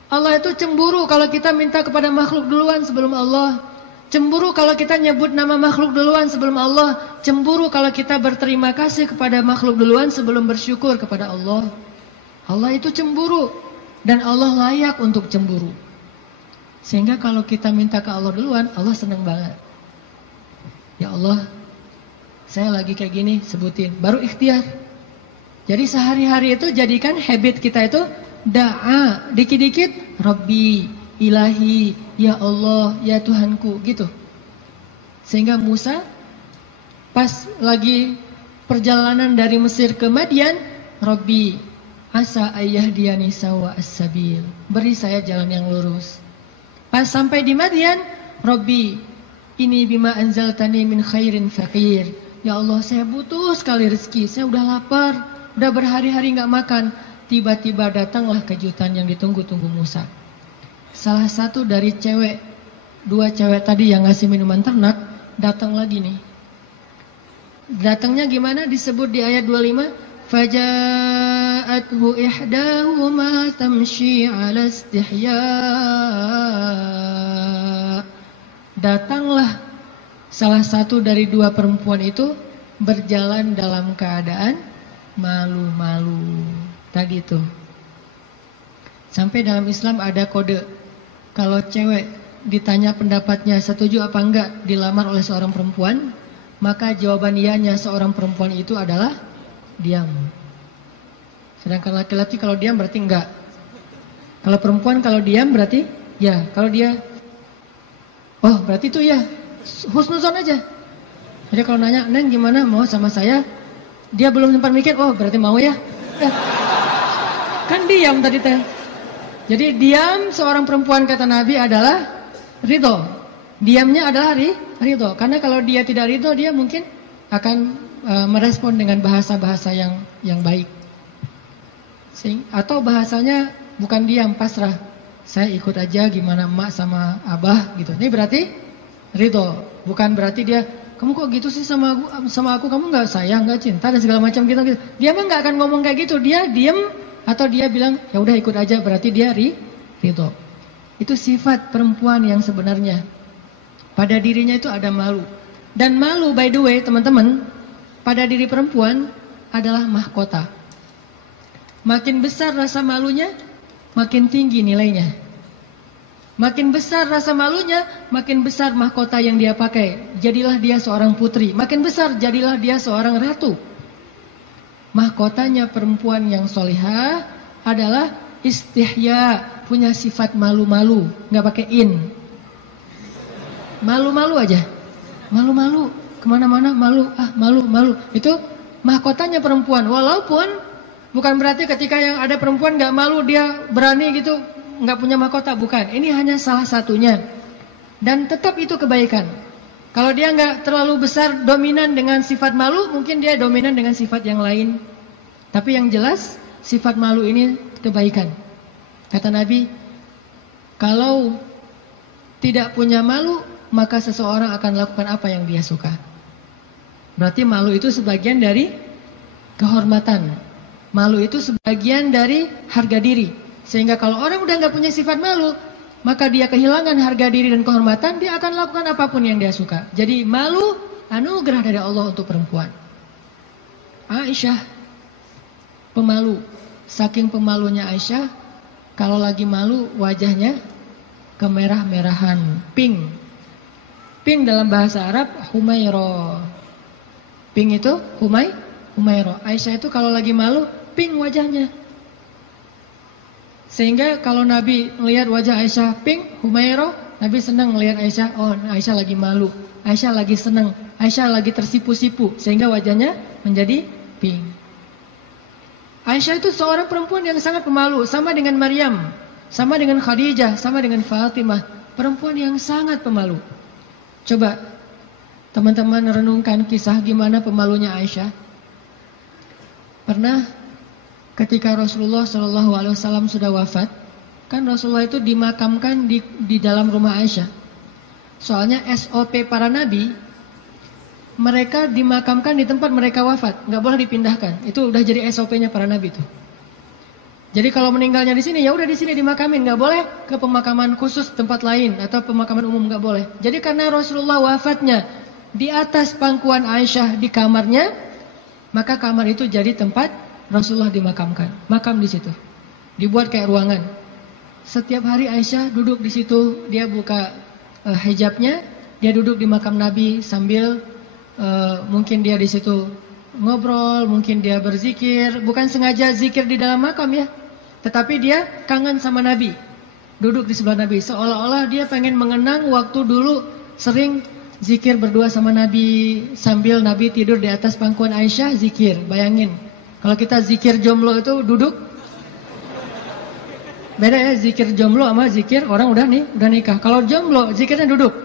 Allah itu cemburu kalau kita minta kepada makhluk duluan sebelum Allah. Cemburu kalau kita nyebut nama makhluk duluan sebelum Allah. Cemburu kalau kita berterima kasih kepada makhluk duluan sebelum bersyukur kepada Allah. Allah itu cemburu dan Allah layak untuk cemburu. Sehingga kalau kita minta ke Allah duluan, Allah senang banget. Ya Allah, saya lagi kayak gini, sebutin. Baru ikhtiar. Jadi sehari-hari itu jadikan habit kita itu da'a, dikit-dikit Rabbi, Ilahi, Ya Allah, Ya Tuhanku, gitu. Sehingga Musa pas lagi perjalanan dari Mesir ke Madian, Rabbi, asa ayyahdiyani sawa as-sabil, beri saya jalan yang lurus. Pas sampai di Madian, Rabbi, ini bima anzaltani min khairin faqir. Ya Allah, saya butuh sekali rezeki, saya udah lapar, udah berhari-hari gak makan. Tiba-tiba datanglah kejutan yang ditunggu-tunggu Musa. Salah satu dari dua cewek tadi yang ngasih minuman ternak, datang lagi nih. Datangnya gimana? Disebut di ayat 25. Faja'athu ihdahuma tamshi 'ala istihya. Datanglah salah satu dari dua perempuan itu berjalan dalam keadaan malu-malu. Tadi itu. Sampai dalam Islam ada kode. Kalau cewek ditanya pendapatnya setuju apa enggak dilamar oleh seorang perempuan, maka jawaban ianya seorang perempuan itu adalah diam. Sedangkan laki-laki kalau diam berarti enggak. Kalau perempuan kalau diam berarti ya. Kalau dia, oh berarti itu ya. Husnuzon aja. Jadi kalau nanya, Neng gimana mau sama saya? Dia belum sempat mikir, oh berarti mau ya. Kan diam tadi teh. Jadi diam seorang perempuan kata Nabi adalah ridho. Diamnya adalah ridho. Karena kalau dia tidak ridho, dia mungkin akan merespon dengan bahasa-bahasa yang baik. Atau bahasanya bukan diam, pasrah. Saya ikut aja gimana emak sama abah gitu. Ini berarti ridho. Bukan berarti dia, kamu kok gitu sih sama aku, kamu nggak sayang, nggak cinta dan segala macam gitu. Dia mah nggak akan ngomong kayak gitu. Dia diam atau dia bilang ya udah ikut aja, berarti dia ridho. Itu sifat perempuan yang sebenarnya. Pada dirinya itu ada malu. Dan malu, by the way teman-teman, pada diri perempuan adalah mahkota. Makin besar rasa malunya, makin tinggi nilainya. Makin besar rasa malunya, makin besar mahkota yang dia pakai. Jadilah dia seorang putri. Makin besar, jadilah dia seorang ratu. Mahkotanya perempuan yang solihah adalah istihya, punya sifat malu-malu, nggak pakai in. Malu-malu aja, malu-malu, kemana-mana malu, malu-malu. Itu mahkotanya perempuan. Walaupun bukan berarti ketika yang ada perempuan nggak malu dia berani gitu, nggak punya mahkota, bukan. Ini hanya salah satunya. Dan tetap itu kebaikan. Kalau dia nggak terlalu besar dominan dengan sifat malu, mungkin dia dominan dengan sifat yang lain. Tapi yang jelas sifat malu ini kebaikan. Kata Nabi, kalau tidak punya malu, maka seseorang akan lakukan apa yang dia suka. Berarti malu itu sebagian dari kehormatan. Malu itu sebagian dari harga diri. Sehingga kalau orang udah nggak punya sifat malu, maka dia kehilangan harga diri dan kehormatan, dia akan lakukan apapun yang dia suka. Jadi malu anugerah dari Allah untuk perempuan. Aisyah pemalu. Saking pemalunya Aisyah, kalau lagi malu wajahnya kemerah-merahan, pink. Pink dalam bahasa Arab humairo. Pink itu humairo. Aisyah itu kalau lagi malu pink wajahnya. Sehingga kalau Nabi melihat wajah Aisyah pink, humairo, Nabi senang melihat Aisyah, oh Aisyah lagi malu, Aisyah lagi senang, Aisyah lagi tersipu-sipu, sehingga wajahnya menjadi pink. Aisyah itu seorang perempuan yang sangat pemalu, sama dengan Maryam, sama dengan Khadijah, sama dengan Fatimah, perempuan yang sangat pemalu. Coba teman-teman renungkan kisah gimana pemalunya Aisyah. Pernah ketika Rasulullah SAW sudah wafat, kan Rasulullah itu dimakamkan di dalam rumah Aisyah. Soalnya SOP para nabi, mereka dimakamkan di tempat mereka wafat, nggak boleh dipindahkan. Itu udah jadi SOP-nya para nabi itu. Jadi kalau meninggalnya di sini, ya udah di sini dimakamin, nggak boleh ke pemakaman khusus tempat lain atau pemakaman umum, nggak boleh. Jadi karena Rasulullah wafatnya di atas pangkuan Aisyah di kamarnya, maka kamar itu jadi tempat Rasulullah dimakamkan, makam di situ, dibuat kayak ruangan. Setiap hari Aisyah duduk di situ, dia buka hijabnya, dia duduk di makam Nabi sambil mungkin dia di situ ngobrol, mungkin dia berzikir, bukan sengaja zikir di dalam makam ya, tetapi dia kangen sama Nabi, duduk di sebelah Nabi, seolah-olah dia pengen mengenang waktu dulu sering zikir berdua sama Nabi, sambil Nabi tidur di atas pangkuan Aisyah zikir. Bayangin, kalau kita zikir jomblo itu duduk, beda ya zikir jomblo sama zikir orang udah nikah. Kalau jomblo zikirnya duduk,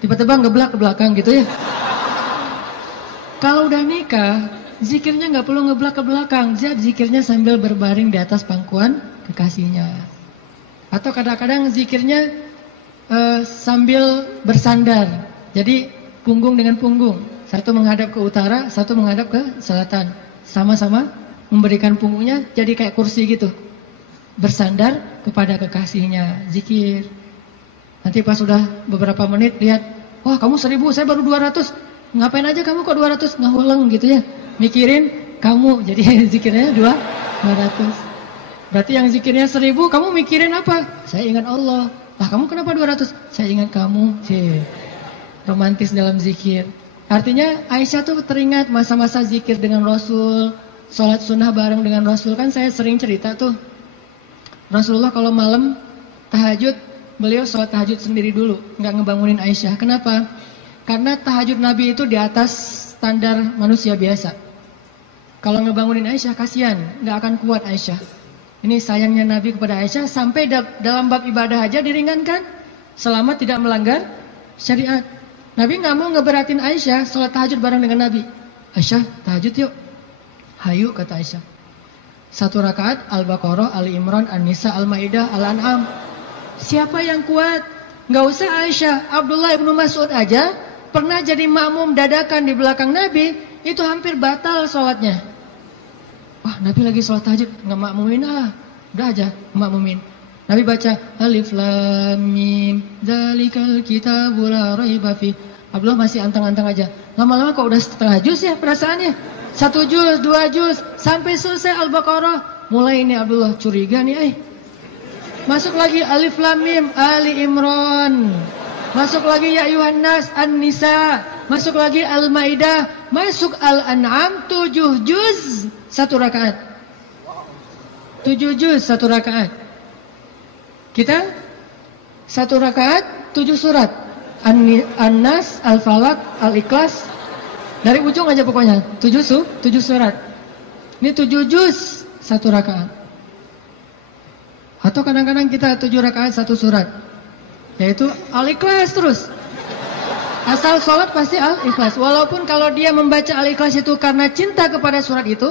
tiba-tiba ngeblak ke belakang gitu ya. Kalau udah nikah, zikirnya nggak perlu ngeblak ke belakang, zikirnya sambil berbaring di atas pangkuan kekasihnya. Atau kadang-kadang zikirnya sambil bersandar, jadi punggung dengan punggung, satu menghadap ke utara, satu menghadap ke selatan, sama-sama memberikan punggungnya jadi kayak kursi gitu, bersandar kepada kekasihnya, zikir. Nanti pas sudah beberapa menit lihat, wah kamu 1000, saya baru 200. Ngapain aja kamu kok 200? Ngaweleng gitu ya, mikirin kamu, jadi zikirnya 200. Berarti yang zikirnya 1000, kamu mikirin apa? Saya ingat Allah. Lah kamu kenapa 200? Saya ingat kamu. Romantis dalam zikir. Artinya Aisyah tuh teringat masa-masa zikir dengan Rasul, sholat sunnah bareng dengan Rasul. Kan saya sering cerita tuh, Rasulullah kalau malam tahajud, beliau sholat tahajud sendiri dulu, nggak ngebangunin Aisyah. Kenapa? Karena tahajud Nabi itu di atas standar manusia biasa. Kalau ngebangunin Aisyah kasihan, nggak akan kuat Aisyah. Ini sayangnya Nabi kepada Aisyah sampai dalam bab ibadah aja diringankan selama tidak melanggar syariat. Nabi nggak mau ngeberatin Aisyah sholat tahajud bareng dengan Nabi. Aisyah tahajud yuk. Hayu kata Aisyah. 1 rakaat Al-Baqarah, Ali Imran, An-Nisa, Al-Maidah, Al-An'am. Siapa yang kuat? Nggak usah Aisyah, Abdullah ibnu Mas'ud aja pernah jadi makmum dadakan di belakang Nabi, itu hampir batal sholatnya. Wah, Nabi lagi sholat tahajud, nggak makmumin udah aja makmumin. Nabi baca Alif Lam Mim, Dzalikal Kitabul La Raiba Fi. Abdullah masih antang-antang aja. Lama-lama kok udah setengah juz ya perasaannya. 1 juz, 2 juz, sampai selesai Al-Baqarah. Mulai ini Abdullah curiga nih, Masuk lagi Alif Lam Mim, Ali Imran. Masuk lagi Ya Ayuhan Nas, An-Nisa. Masuk lagi Al-Maidah. Masuk Al-An'am, 7 juz 1 rakaat. 7 juz 1 rakaat. Kita 1 rakaat 7 surat. An-Nas, Al-Falaq, Al-Ikhlas. Dari ujung aja pokoknya 7 surat. Ini 7 juz 1 rakaat. Atau kadang-kadang kita 7 rakaat 1 surat. Yaitu Al-Ikhlas terus. Asal sholat pasti Al-Ikhlas. Walaupun kalau dia membaca Al-Ikhlas itu karena cinta kepada surat itu,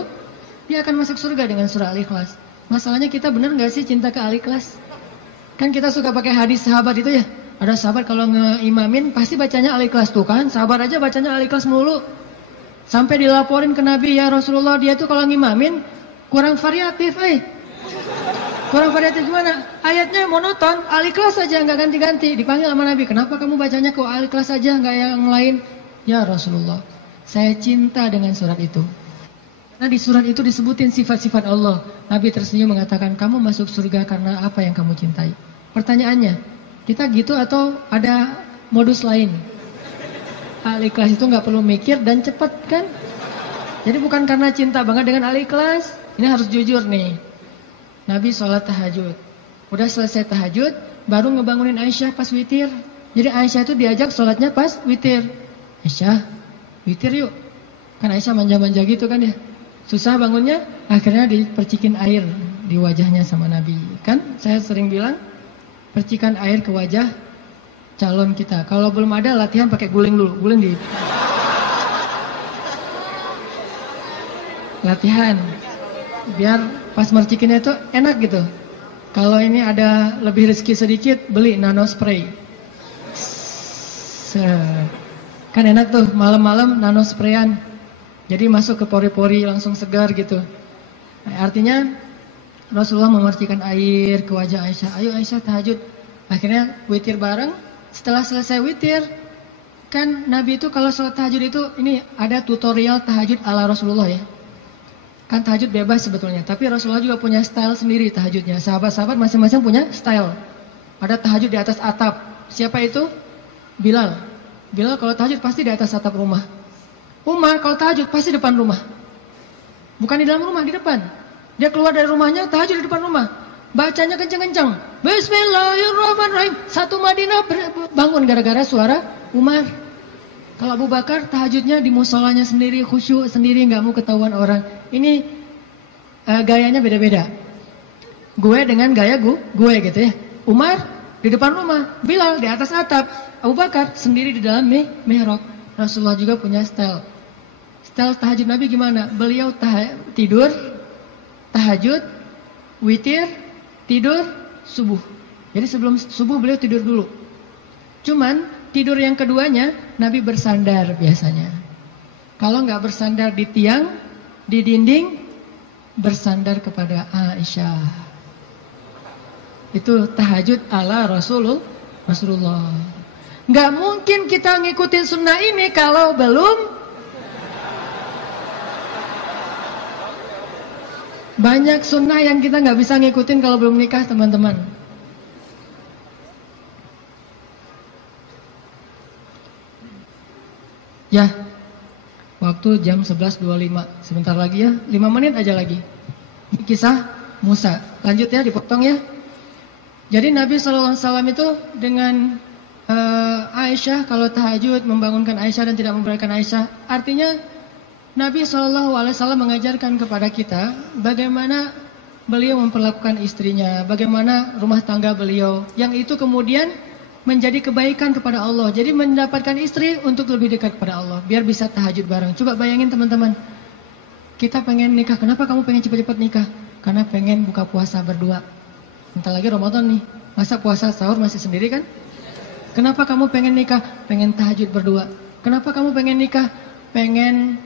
dia akan masuk surga dengan surah Al-Ikhlas. Masalahnya kita benar gak sih cinta ke Al-Ikhlas? Kan kita suka pakai hadis sahabat itu ya. Ada sahabat kalau ngeimamin pasti bacanya Al-Ikhlas tuh kan. Sahabat aja bacanya Al-Ikhlas mulu. Sampai dilaporin ke Nabi, ya Rasulullah dia tuh kalau ngimamin kurang variatif Kurang variatif gimana? Ayatnya monoton, Al-Ikhlas aja nggak ganti-ganti. Dipanggil sama Nabi, kenapa kamu bacanya kok Al-Ikhlas aja nggak yang lain? Ya Rasulullah, saya cinta dengan surat itu. Karena di surat itu disebutin sifat-sifat Allah. Nabi tersenyum mengatakan, kamu masuk surga karena apa yang kamu cintai. Pertanyaannya, kita gitu atau ada modus lain? Al-Ikhlas itu nggak perlu mikir dan cepat kan? Jadi bukan karena cinta banget dengan Al-Ikhlas. Ini harus jujur nih. Nabi sholat tahajud. Udah selesai tahajud, baru ngebangunin Aisyah pas witir. Jadi Aisyah itu diajak sholatnya pas witir. Aisyah, witir yuk. Kan Aisyah manja-manja gitu kan ya. Susah bangunnya, akhirnya dipercikin air di wajahnya sama Nabi. Kan saya sering bilang, percikan air ke wajah calon kita. Kalau belum ada latihan pakai guling dulu. Guling di latihan. Biar pas mercikinnya itu enak gitu. Kalau ini ada lebih rezeki sedikit, beli nano spray. Kan enak tuh malam-malam nano sprayan. Jadi masuk ke pori-pori langsung segar gitu. Nah, artinya Rasulullah memercikan air ke wajah Aisyah. Ayo Aisyah tahajud. Akhirnya witir bareng. Setelah selesai witir, kan Nabi itu kalau sholat tahajud itu ini ada tutorial tahajud ala Rasulullah ya. Kan tahajud bebas sebetulnya, tapi Rasulullah juga punya style sendiri tahajudnya. Sahabat-sahabat masing-masing punya style. Ada tahajud di atas atap. Siapa itu? Bilal. Bilal kalau tahajud pasti di atas atap rumah. Umar kalau tahajud pasti depan rumah. Bukan di dalam rumah, di depan. Dia keluar dari rumahnya, tahajud di depan rumah. Bacanya kenceng-kenceng. Bismillahirrahmanirrahim. Satu Madinah bangun gara-gara suara Umar. Kalau Abu Bakar tahajudnya di musolanya sendiri, khusyuk sendiri, nggak mau ketahuan orang. Ini gayanya beda-beda. Gue dengan gaya gue gitu ya. Umar di depan rumah, Bilal di atas atap, Abu Bakar sendiri di dalam mihrab. Rasulullah juga punya style. Style tahajud Nabi gimana? Beliau tidur, tahajud, witir, tidur, subuh. Jadi sebelum subuh beliau tidur dulu. Cuman tidur yang keduanya Nabi bersandar biasanya. Kalau nggak bersandar di tiang, di dinding, bersandar kepada Aisyah. Itu tahajud ala Rasulullah. Nggak mungkin kita ngikutin sunnah ini kalau belum banyak sunnah yang kita nggak bisa ngikutin kalau belum nikah teman-teman. Ya, waktu jam 11.25. Sebentar lagi ya, 5 menit aja lagi. Kisah Musa. Lanjut ya, dipotong ya. Jadi Nabi SAW itu dengan Aisyah, kalau tahajud membangunkan Aisyah dan tidak membiarkan Aisyah. Artinya Nabi SAW mengajarkan kepada kita bagaimana beliau memperlakukan istrinya, bagaimana rumah tangga beliau, yang itu kemudian menjadi kebaikan kepada Allah. Jadi mendapatkan istri untuk lebih dekat kepada Allah, biar bisa tahajud bareng. Coba bayangin teman-teman, kita pengen nikah, kenapa kamu pengen cepat-cepat nikah? Karena pengen buka puasa berdua. Bentar lagi Ramadan nih, masa puasa sahur masih sendiri kan? Kenapa kamu pengen nikah? Pengen tahajud berdua. Kenapa kamu pengen nikah? Pengen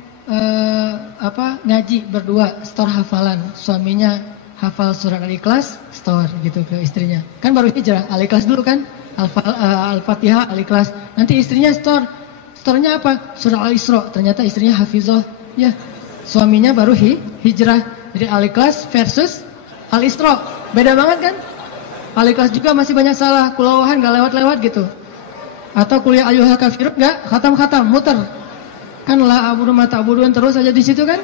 ngaji berdua, store hafalan. Suaminya hafal surat Al-Ikhlas, store gitu ke istrinya. Kan baru hijrah, Al-Ikhlas dulu kan? Al-Fatihah, Al-Ikhlas. Nanti istrinya store. Store-nya apa? Surah Al-Isra. Ternyata istrinya hafizah. Ya, suaminya baru hijrah. Jadi Al-Ikhlas versus Al-Isra. Beda banget kan? Al-Ikhlas juga masih banyak salah, kulawahan gak lewat-lewat gitu. Atau kuliah ayyuhal kafirun gak khatam-khatam, muter. Kan la abudu mata abuduan terus aja di situ kan?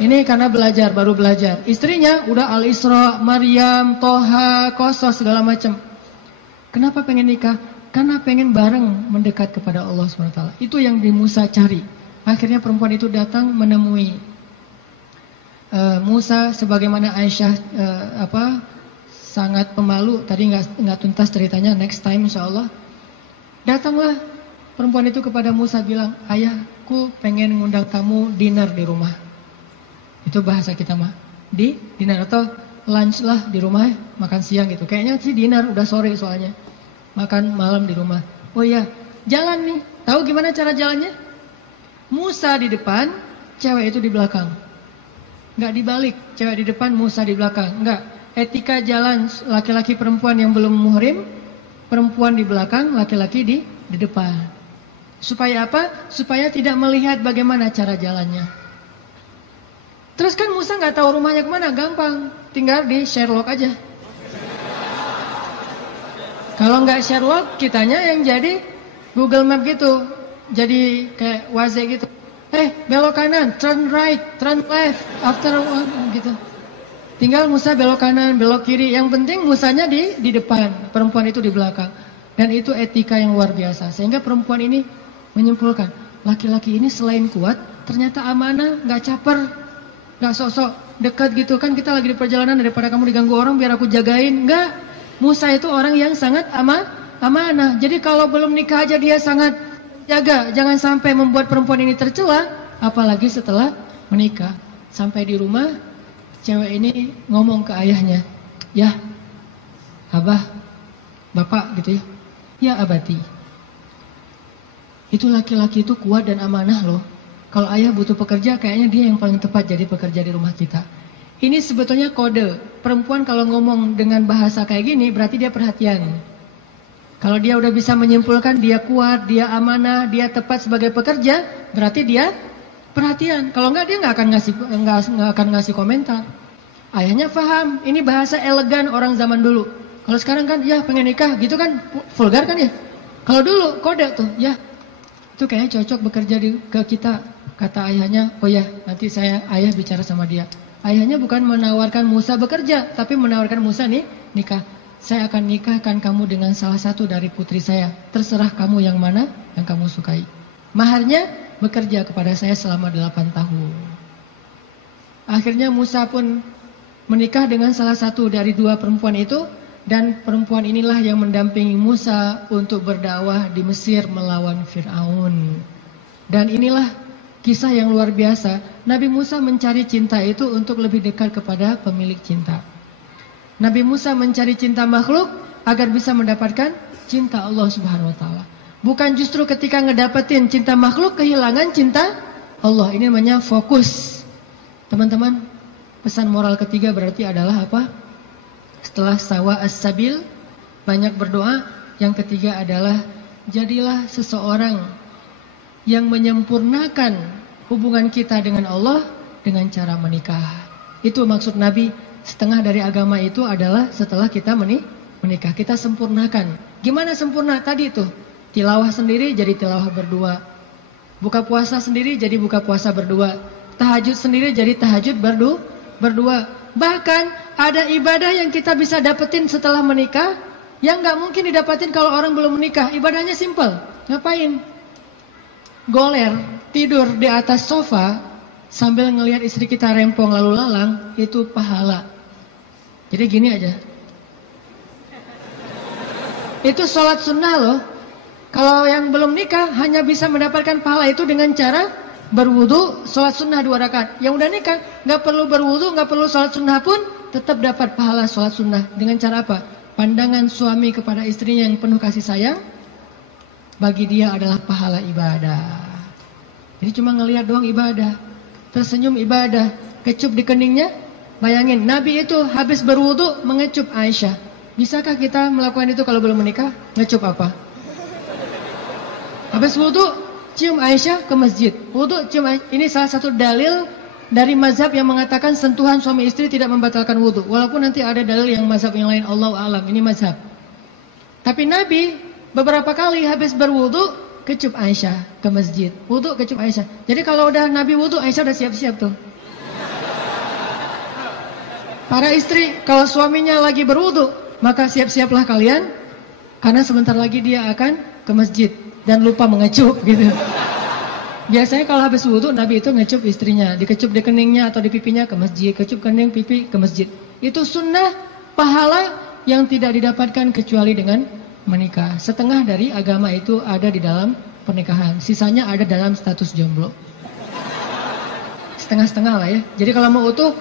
Ini karena belajar, baru belajar. Istrinya udah Al-Isra, Maryam, Toha, Qasas segala macam. Kenapa pengen nikah? Karena pengen bareng mendekat kepada Allah SWT. Itu yang di Musa cari. Akhirnya perempuan itu datang menemui Musa, sebagaimana Aisyah sangat pemalu. Tadi nggak tuntas ceritanya, next time insyaallah. Datanglah perempuan itu kepada Musa bilang, ayahku pengen ngundang kamu dinner di rumah. Itu bahasa kita mah, di dinner atau lunch lah di rumah, makan siang gitu. Kayaknya sih dinner, udah sore soalnya. Makan malam di rumah. Oh iya, jalan nih. Tahu gimana cara jalannya? Musa di depan, cewek itu di belakang. Nggak dibalik, cewek di depan, Musa di belakang. Nggak. Etika jalan laki-laki perempuan yang belum muhrim, perempuan di belakang, laki-laki di depan. Supaya apa? Supaya tidak melihat bagaimana cara jalannya. Terus kan Musa nggak tahu rumahnya kemana, gampang, tinggal di Sherlock aja. Kalau nggak Sherlock, kitanya yang jadi Google Map gitu, jadi kayak Waze gitu. Belok kanan, turn right, turn left, after gitu. Tinggal Musa belok kanan, belok kiri. Yang penting Musanya di depan, perempuan itu di belakang. Dan itu etika yang luar biasa. Sehingga perempuan ini menyimpulkan, laki-laki ini selain kuat, ternyata amanah, nggak caper, nggak sok-sok dekat gitu. Kan kita lagi di perjalanan, daripada kamu diganggu orang biar aku jagain. Nggak, Musa itu orang yang sangat amanah. Jadi kalau belum nikah aja dia sangat jaga, jangan sampai membuat perempuan ini tercela, apalagi setelah menikah. Sampai di rumah, cewek ini ngomong ke ayahnya, ya abah, bapak gitu ya, ya abati. Itu laki-laki itu kuat dan amanah loh. Kalau ayah butuh pekerja, kayaknya dia yang paling tepat jadi pekerja di rumah kita. Ini sebetulnya kode. Perempuan kalau ngomong dengan bahasa kayak gini, berarti dia perhatian. Kalau dia udah bisa menyimpulkan dia kuat, dia amanah, dia tepat sebagai pekerja, berarti dia perhatian. Kalau enggak dia nggak akan ngasih komentar. Ayahnya paham, ini bahasa elegan orang zaman dulu. Kalau sekarang kan ya pengen nikah gitu kan vulgar kan ya. Kalau dulu kode tuh ya, itu kayaknya cocok bekerja ke kita. Kata ayahnya, oh ya nanti ayah bicara sama dia. Ayahnya bukan menawarkan Musa bekerja, tapi menawarkan Musa nih nikah. Saya akan nikahkan kamu dengan salah satu dari putri saya. Terserah kamu yang mana yang kamu sukai. Maharnya bekerja kepada saya selama 8 tahun. Akhirnya Musa pun menikah dengan salah satu dari 2 perempuan itu. Dan perempuan inilah yang mendampingi Musa untuk berdakwah di Mesir melawan Fir'aun. Dan inilah kisah yang luar biasa. Nabi Musa mencari cinta itu untuk lebih dekat kepada pemilik cinta. Nabi Musa mencari cinta makhluk agar bisa mendapatkan cinta Allah Subhanahu wa taala. Bukan justru ketika ngedapetin cinta makhluk kehilangan cinta Allah. Ini namanya fokus. Teman-teman, pesan moral ketiga berarti adalah apa? Setelah sawa as-sabil, banyak berdoa. Yang ketiga adalah jadilah seseorang yang menyempurnakan hubungan kita dengan Allah dengan cara menikah. Itu maksud Nabi. Setengah dari agama itu adalah setelah kita menikah, kita sempurnakan. Gimana sempurna? Tadi tuh, tilawah sendiri jadi tilawah berdua. Buka puasa sendiri jadi buka puasa berdua. Tahajud sendiri jadi tahajud berdua. Bahkan ada ibadah yang kita bisa dapetin setelah menikah yang gak mungkin didapetin kalau orang belum menikah. Ibadahnya simple. Ngapain? Goler, tidur di atas sofa sambil ngelihat istri kita rempong lalu lalang, itu pahala. Jadi gini aja. Itu sholat sunnah loh. Kalau yang belum nikah hanya bisa mendapatkan pahala itu dengan cara berwudu, sholat sunnah 2 rakaat. Yang udah nikah nggak perlu berwudu, nggak perlu sholat sunnah pun tetap dapat pahala sholat sunnah. Dengan cara apa? Pandangan suami kepada istrinya yang penuh kasih sayang, bagi dia adalah pahala ibadah. Jadi cuma ngelihat doang ibadah, tersenyum ibadah, kecup di keningnya. Bayangin, Nabi itu habis berwudu mengecup Aisyah. Bisakah kita melakukan itu kalau belum menikah? Ngecup apa? Habis wudu, cium Aisyah ke masjid. Wudu, cium Aisyah. Ini salah satu dalil dari mazhab yang mengatakan sentuhan suami istri tidak membatalkan wudu. Walaupun nanti ada dalil yang mazhab yang lain, Allahu a'lam. Ini mazhab. Tapi Nabi beberapa kali habis berwudu, kecup Aisyah ke masjid. Wudu, kecup Aisyah. Jadi kalau udah Nabi wudu, Aisyah udah siap-siap tuh. Para istri, kalau suaminya lagi berwudu, maka siap-siaplah kalian, karena sebentar lagi dia akan ke masjid dan lupa mengecup gitu. Biasanya kalau habis wudu, Nabi itu ngecup istrinya, dikecup di keningnya atau di pipinya ke masjid, kecup kening pipi ke masjid. Itu sunnah pahala yang tidak didapatkan kecuali dengan menikah. Setengah dari agama itu ada di dalam pernikahan, sisanya ada dalam status jomblo. Setengah-setengah lah ya. Jadi kalau mau utuh,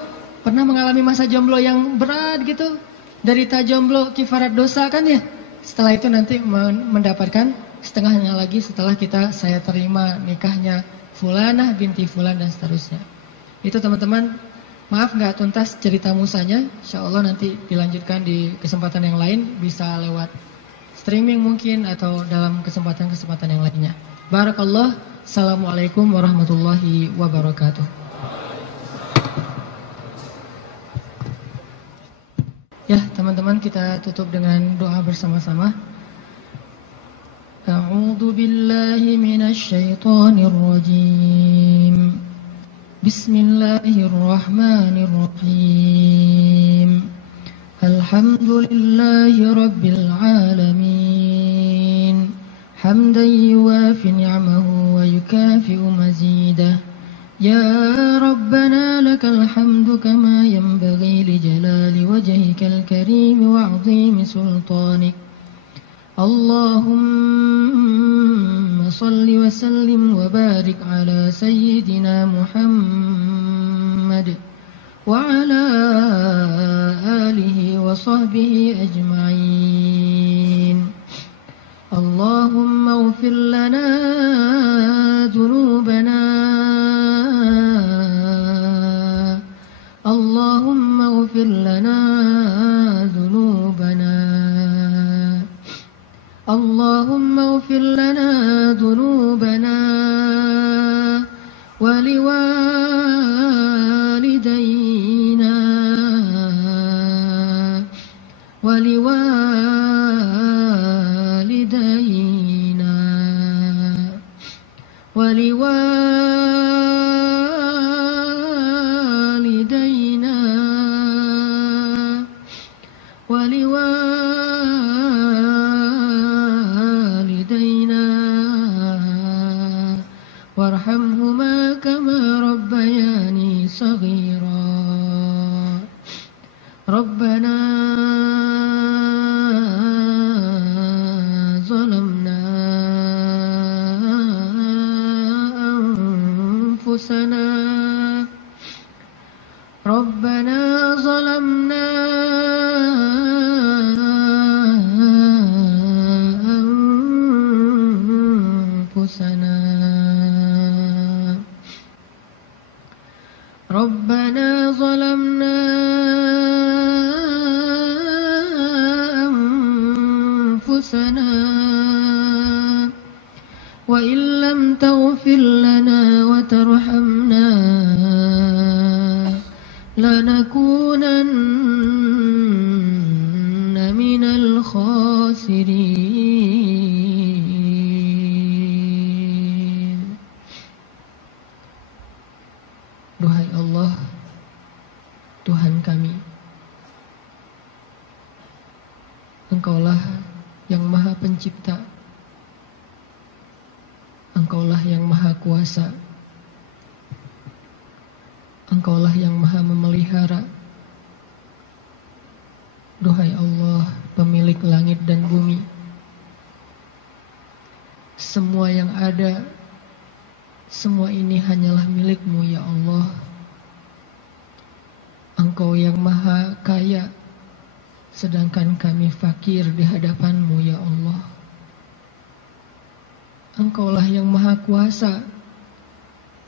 pernah mengalami masa jomblo yang berat gitu, derita jomblo kifarat dosa kan ya. Setelah itu nanti mendapatkan setengahnya lagi setelah saya terima nikahnya Fulanah binti Fulan dan seterusnya. Itu teman-teman, maaf nggak tuntas cerita musanya. Insya Allah nanti dilanjutkan di kesempatan yang lain, bisa lewat streaming mungkin atau dalam kesempatan-kesempatan yang lainnya. Barakallah. Assalamualaikum warahmatullahi wabarakatuh. Ya teman-teman, kita tutup dengan doa bersama-sama. A'udzu billahi minasy syaithanir rajim. Bismillahirrahmanirrahim. Alhamdulillahi rabbil alamin. Hamdan yuwafi ni'amahu wa yukafi'u mazidah. Ya Rabbana lakal hamdu kama yanbaghi li jalali wajhikal karim wa 'azimi sultanik. Allahumma salli wa sallim wa barik ala sayyidina Muhammad wa ala alihi wa sahbihi ajma'in. Allahumma ighfir lana dhunubana. Allahumma ighfir lana dhunubana. Allahumma ighfir lana dhunubana wa liwalidayna wa liwalidayna wa liwalidayna wa liwalidayna warhamhuma kama rabbayani saghira. Rabbana zalamna anfusana. Rabbana zalamna anfusana. Rabbana zalamna anfusana wa illam taghfir lana wa tarhamna lanakunanna minal khasirin. Duhai Allah, Tuhan kami, Engkaulah yang Maha Pencipta, Engkaulah yang Maha Kuasa, Engkaulah yang Maha Memelihara, Duhai Allah, pemilik langit dan bumi, semua yang ada, semua ini hanyalah milik-Mu ya Allah. Engkau yang maha kaya, sedangkan kami fakir di hadapan-Mu ya Allah. Engkaulah yang maha kuasa,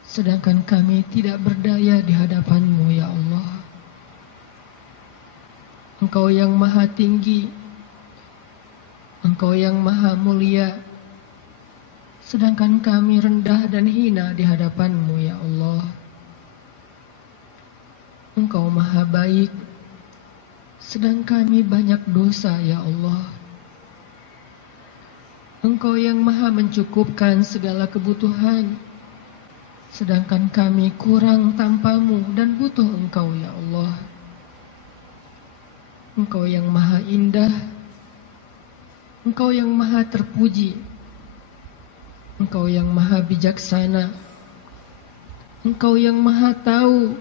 sedangkan kami tidak berdaya di hadapan-Mu ya Allah. Engkau yang maha tinggi, Engkau yang maha mulia, sedangkan kami rendah dan hina di hadapan-Mu ya Allah. Engkau maha baik, sedang kami banyak dosa ya Allah. Engkau yang maha mencukupkan segala kebutuhan, sedangkan kami kurang tanpa-Mu dan butuh Engkau ya Allah. Engkau yang maha indah, Engkau yang maha terpuji, Engkau yang maha bijaksana, Engkau yang maha tahu,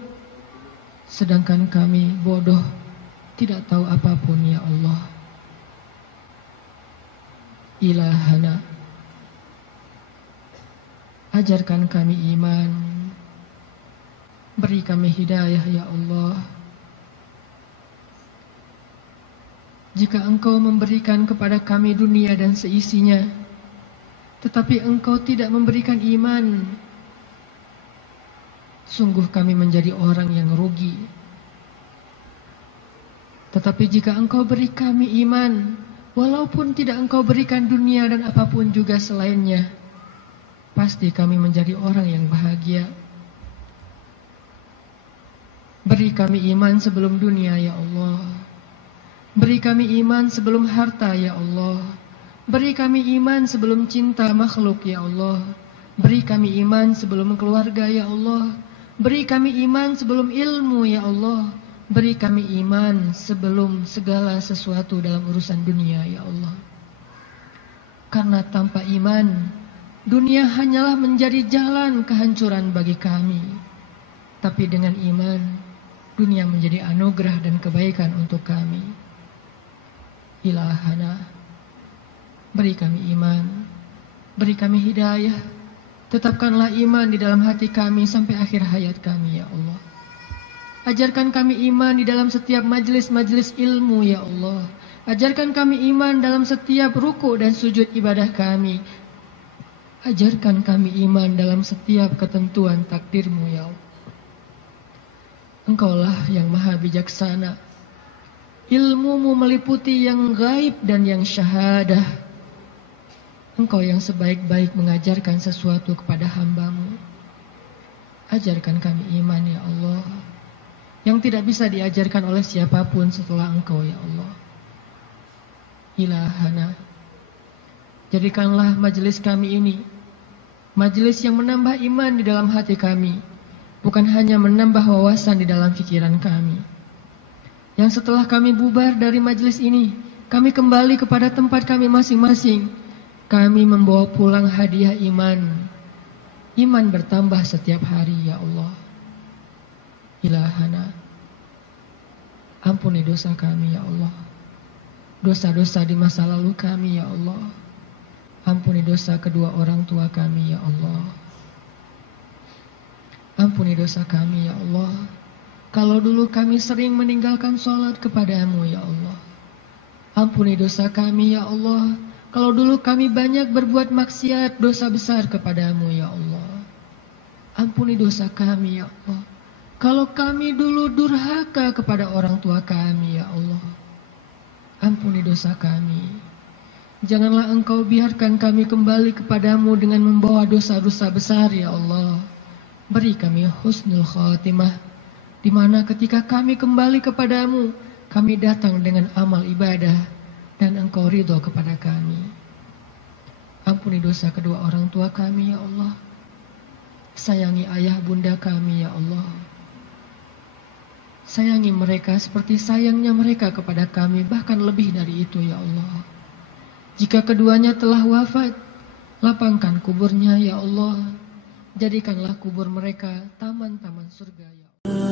sedangkan kami bodoh, tidak tahu apapun ya Allah. Ilahana, ajarkan kami iman, beri kami hidayah ya Allah. Jika Engkau memberikan kepada kami dunia dan seisinya, tetapi Engkau tidak memberikan iman, sungguh kami menjadi orang yang rugi. Tetapi jika Engkau beri kami iman, walaupun tidak Engkau berikan dunia dan apapun juga selainnya, pasti kami menjadi orang yang bahagia. Beri kami iman sebelum dunia ya Allah. Beri kami iman sebelum harta ya Allah. Beri kami iman sebelum cinta makhluk ya Allah. Beri kami iman sebelum keluarga ya Allah. Beri kami iman sebelum ilmu ya Allah. Beri kami iman sebelum segala sesuatu dalam urusan dunia ya Allah. Karena tanpa iman, dunia hanyalah menjadi jalan kehancuran bagi kami. Tapi dengan iman, dunia menjadi anugerah dan kebaikan untuk kami. Ilahana, beri kami iman, beri kami hidayah, tetapkanlah iman di dalam hati kami sampai akhir hayat kami ya Allah. Ajarkan kami iman di dalam setiap majelis-majelis ilmu ya Allah. Ajarkan kami iman dalam setiap ruku dan sujud ibadah kami. Ajarkan kami iman dalam setiap ketentuan takdir-Mu ya Allah. Engkaulah yang maha bijaksana. Ilmu-Mu meliputi yang gaib dan yang syahadah. Engkau yang sebaik-baik mengajarkan sesuatu kepada hamba-Mu. Ajarkan kami iman ya Allah, yang tidak bisa diajarkan oleh siapapun setelah Engkau ya Allah. Ilahana, jadikanlah majelis kami ini majelis yang menambah iman di dalam hati kami, bukan hanya menambah wawasan di dalam pikiran kami. Yang setelah kami bubar dari majelis ini, kami kembali kepada tempat kami masing-masing. Kami membawa pulang hadiah iman. Iman bertambah setiap hari ya Allah. Ilahana, ampuni dosa kami ya Allah. Dosa-dosa di masa lalu kami ya Allah. Ampuni dosa kedua orang tua kami ya Allah. Ampuni dosa kami ya Allah. Kalau dulu kami sering meninggalkan sholat kepada-Mu ya Allah. Ampuni dosa kami ya Allah. Kalau dulu kami banyak berbuat maksiat, dosa besar kepada-Mu ya Allah. Ampuni dosa kami ya Allah. Kalau kami dulu durhaka kepada orang tua kami ya Allah. Ampuni dosa kami. Janganlah Engkau biarkan kami kembali kepada-Mu dengan membawa dosa-dosa besar ya Allah. Beri kami husnul khatimah, di mana ketika kami kembali kepada-Mu, kami datang dengan amal ibadah dan Engkau ridho kepada kami. Ampuni dosa kedua orang tua kami ya Allah. Sayangi ayah bunda kami ya Allah. Sayangi mereka seperti sayangnya mereka kepada kami, bahkan lebih dari itu ya Allah. Jika keduanya telah wafat, lapangkan kuburnya ya Allah. Jadikanlah kubur mereka taman-taman surga ya Allah.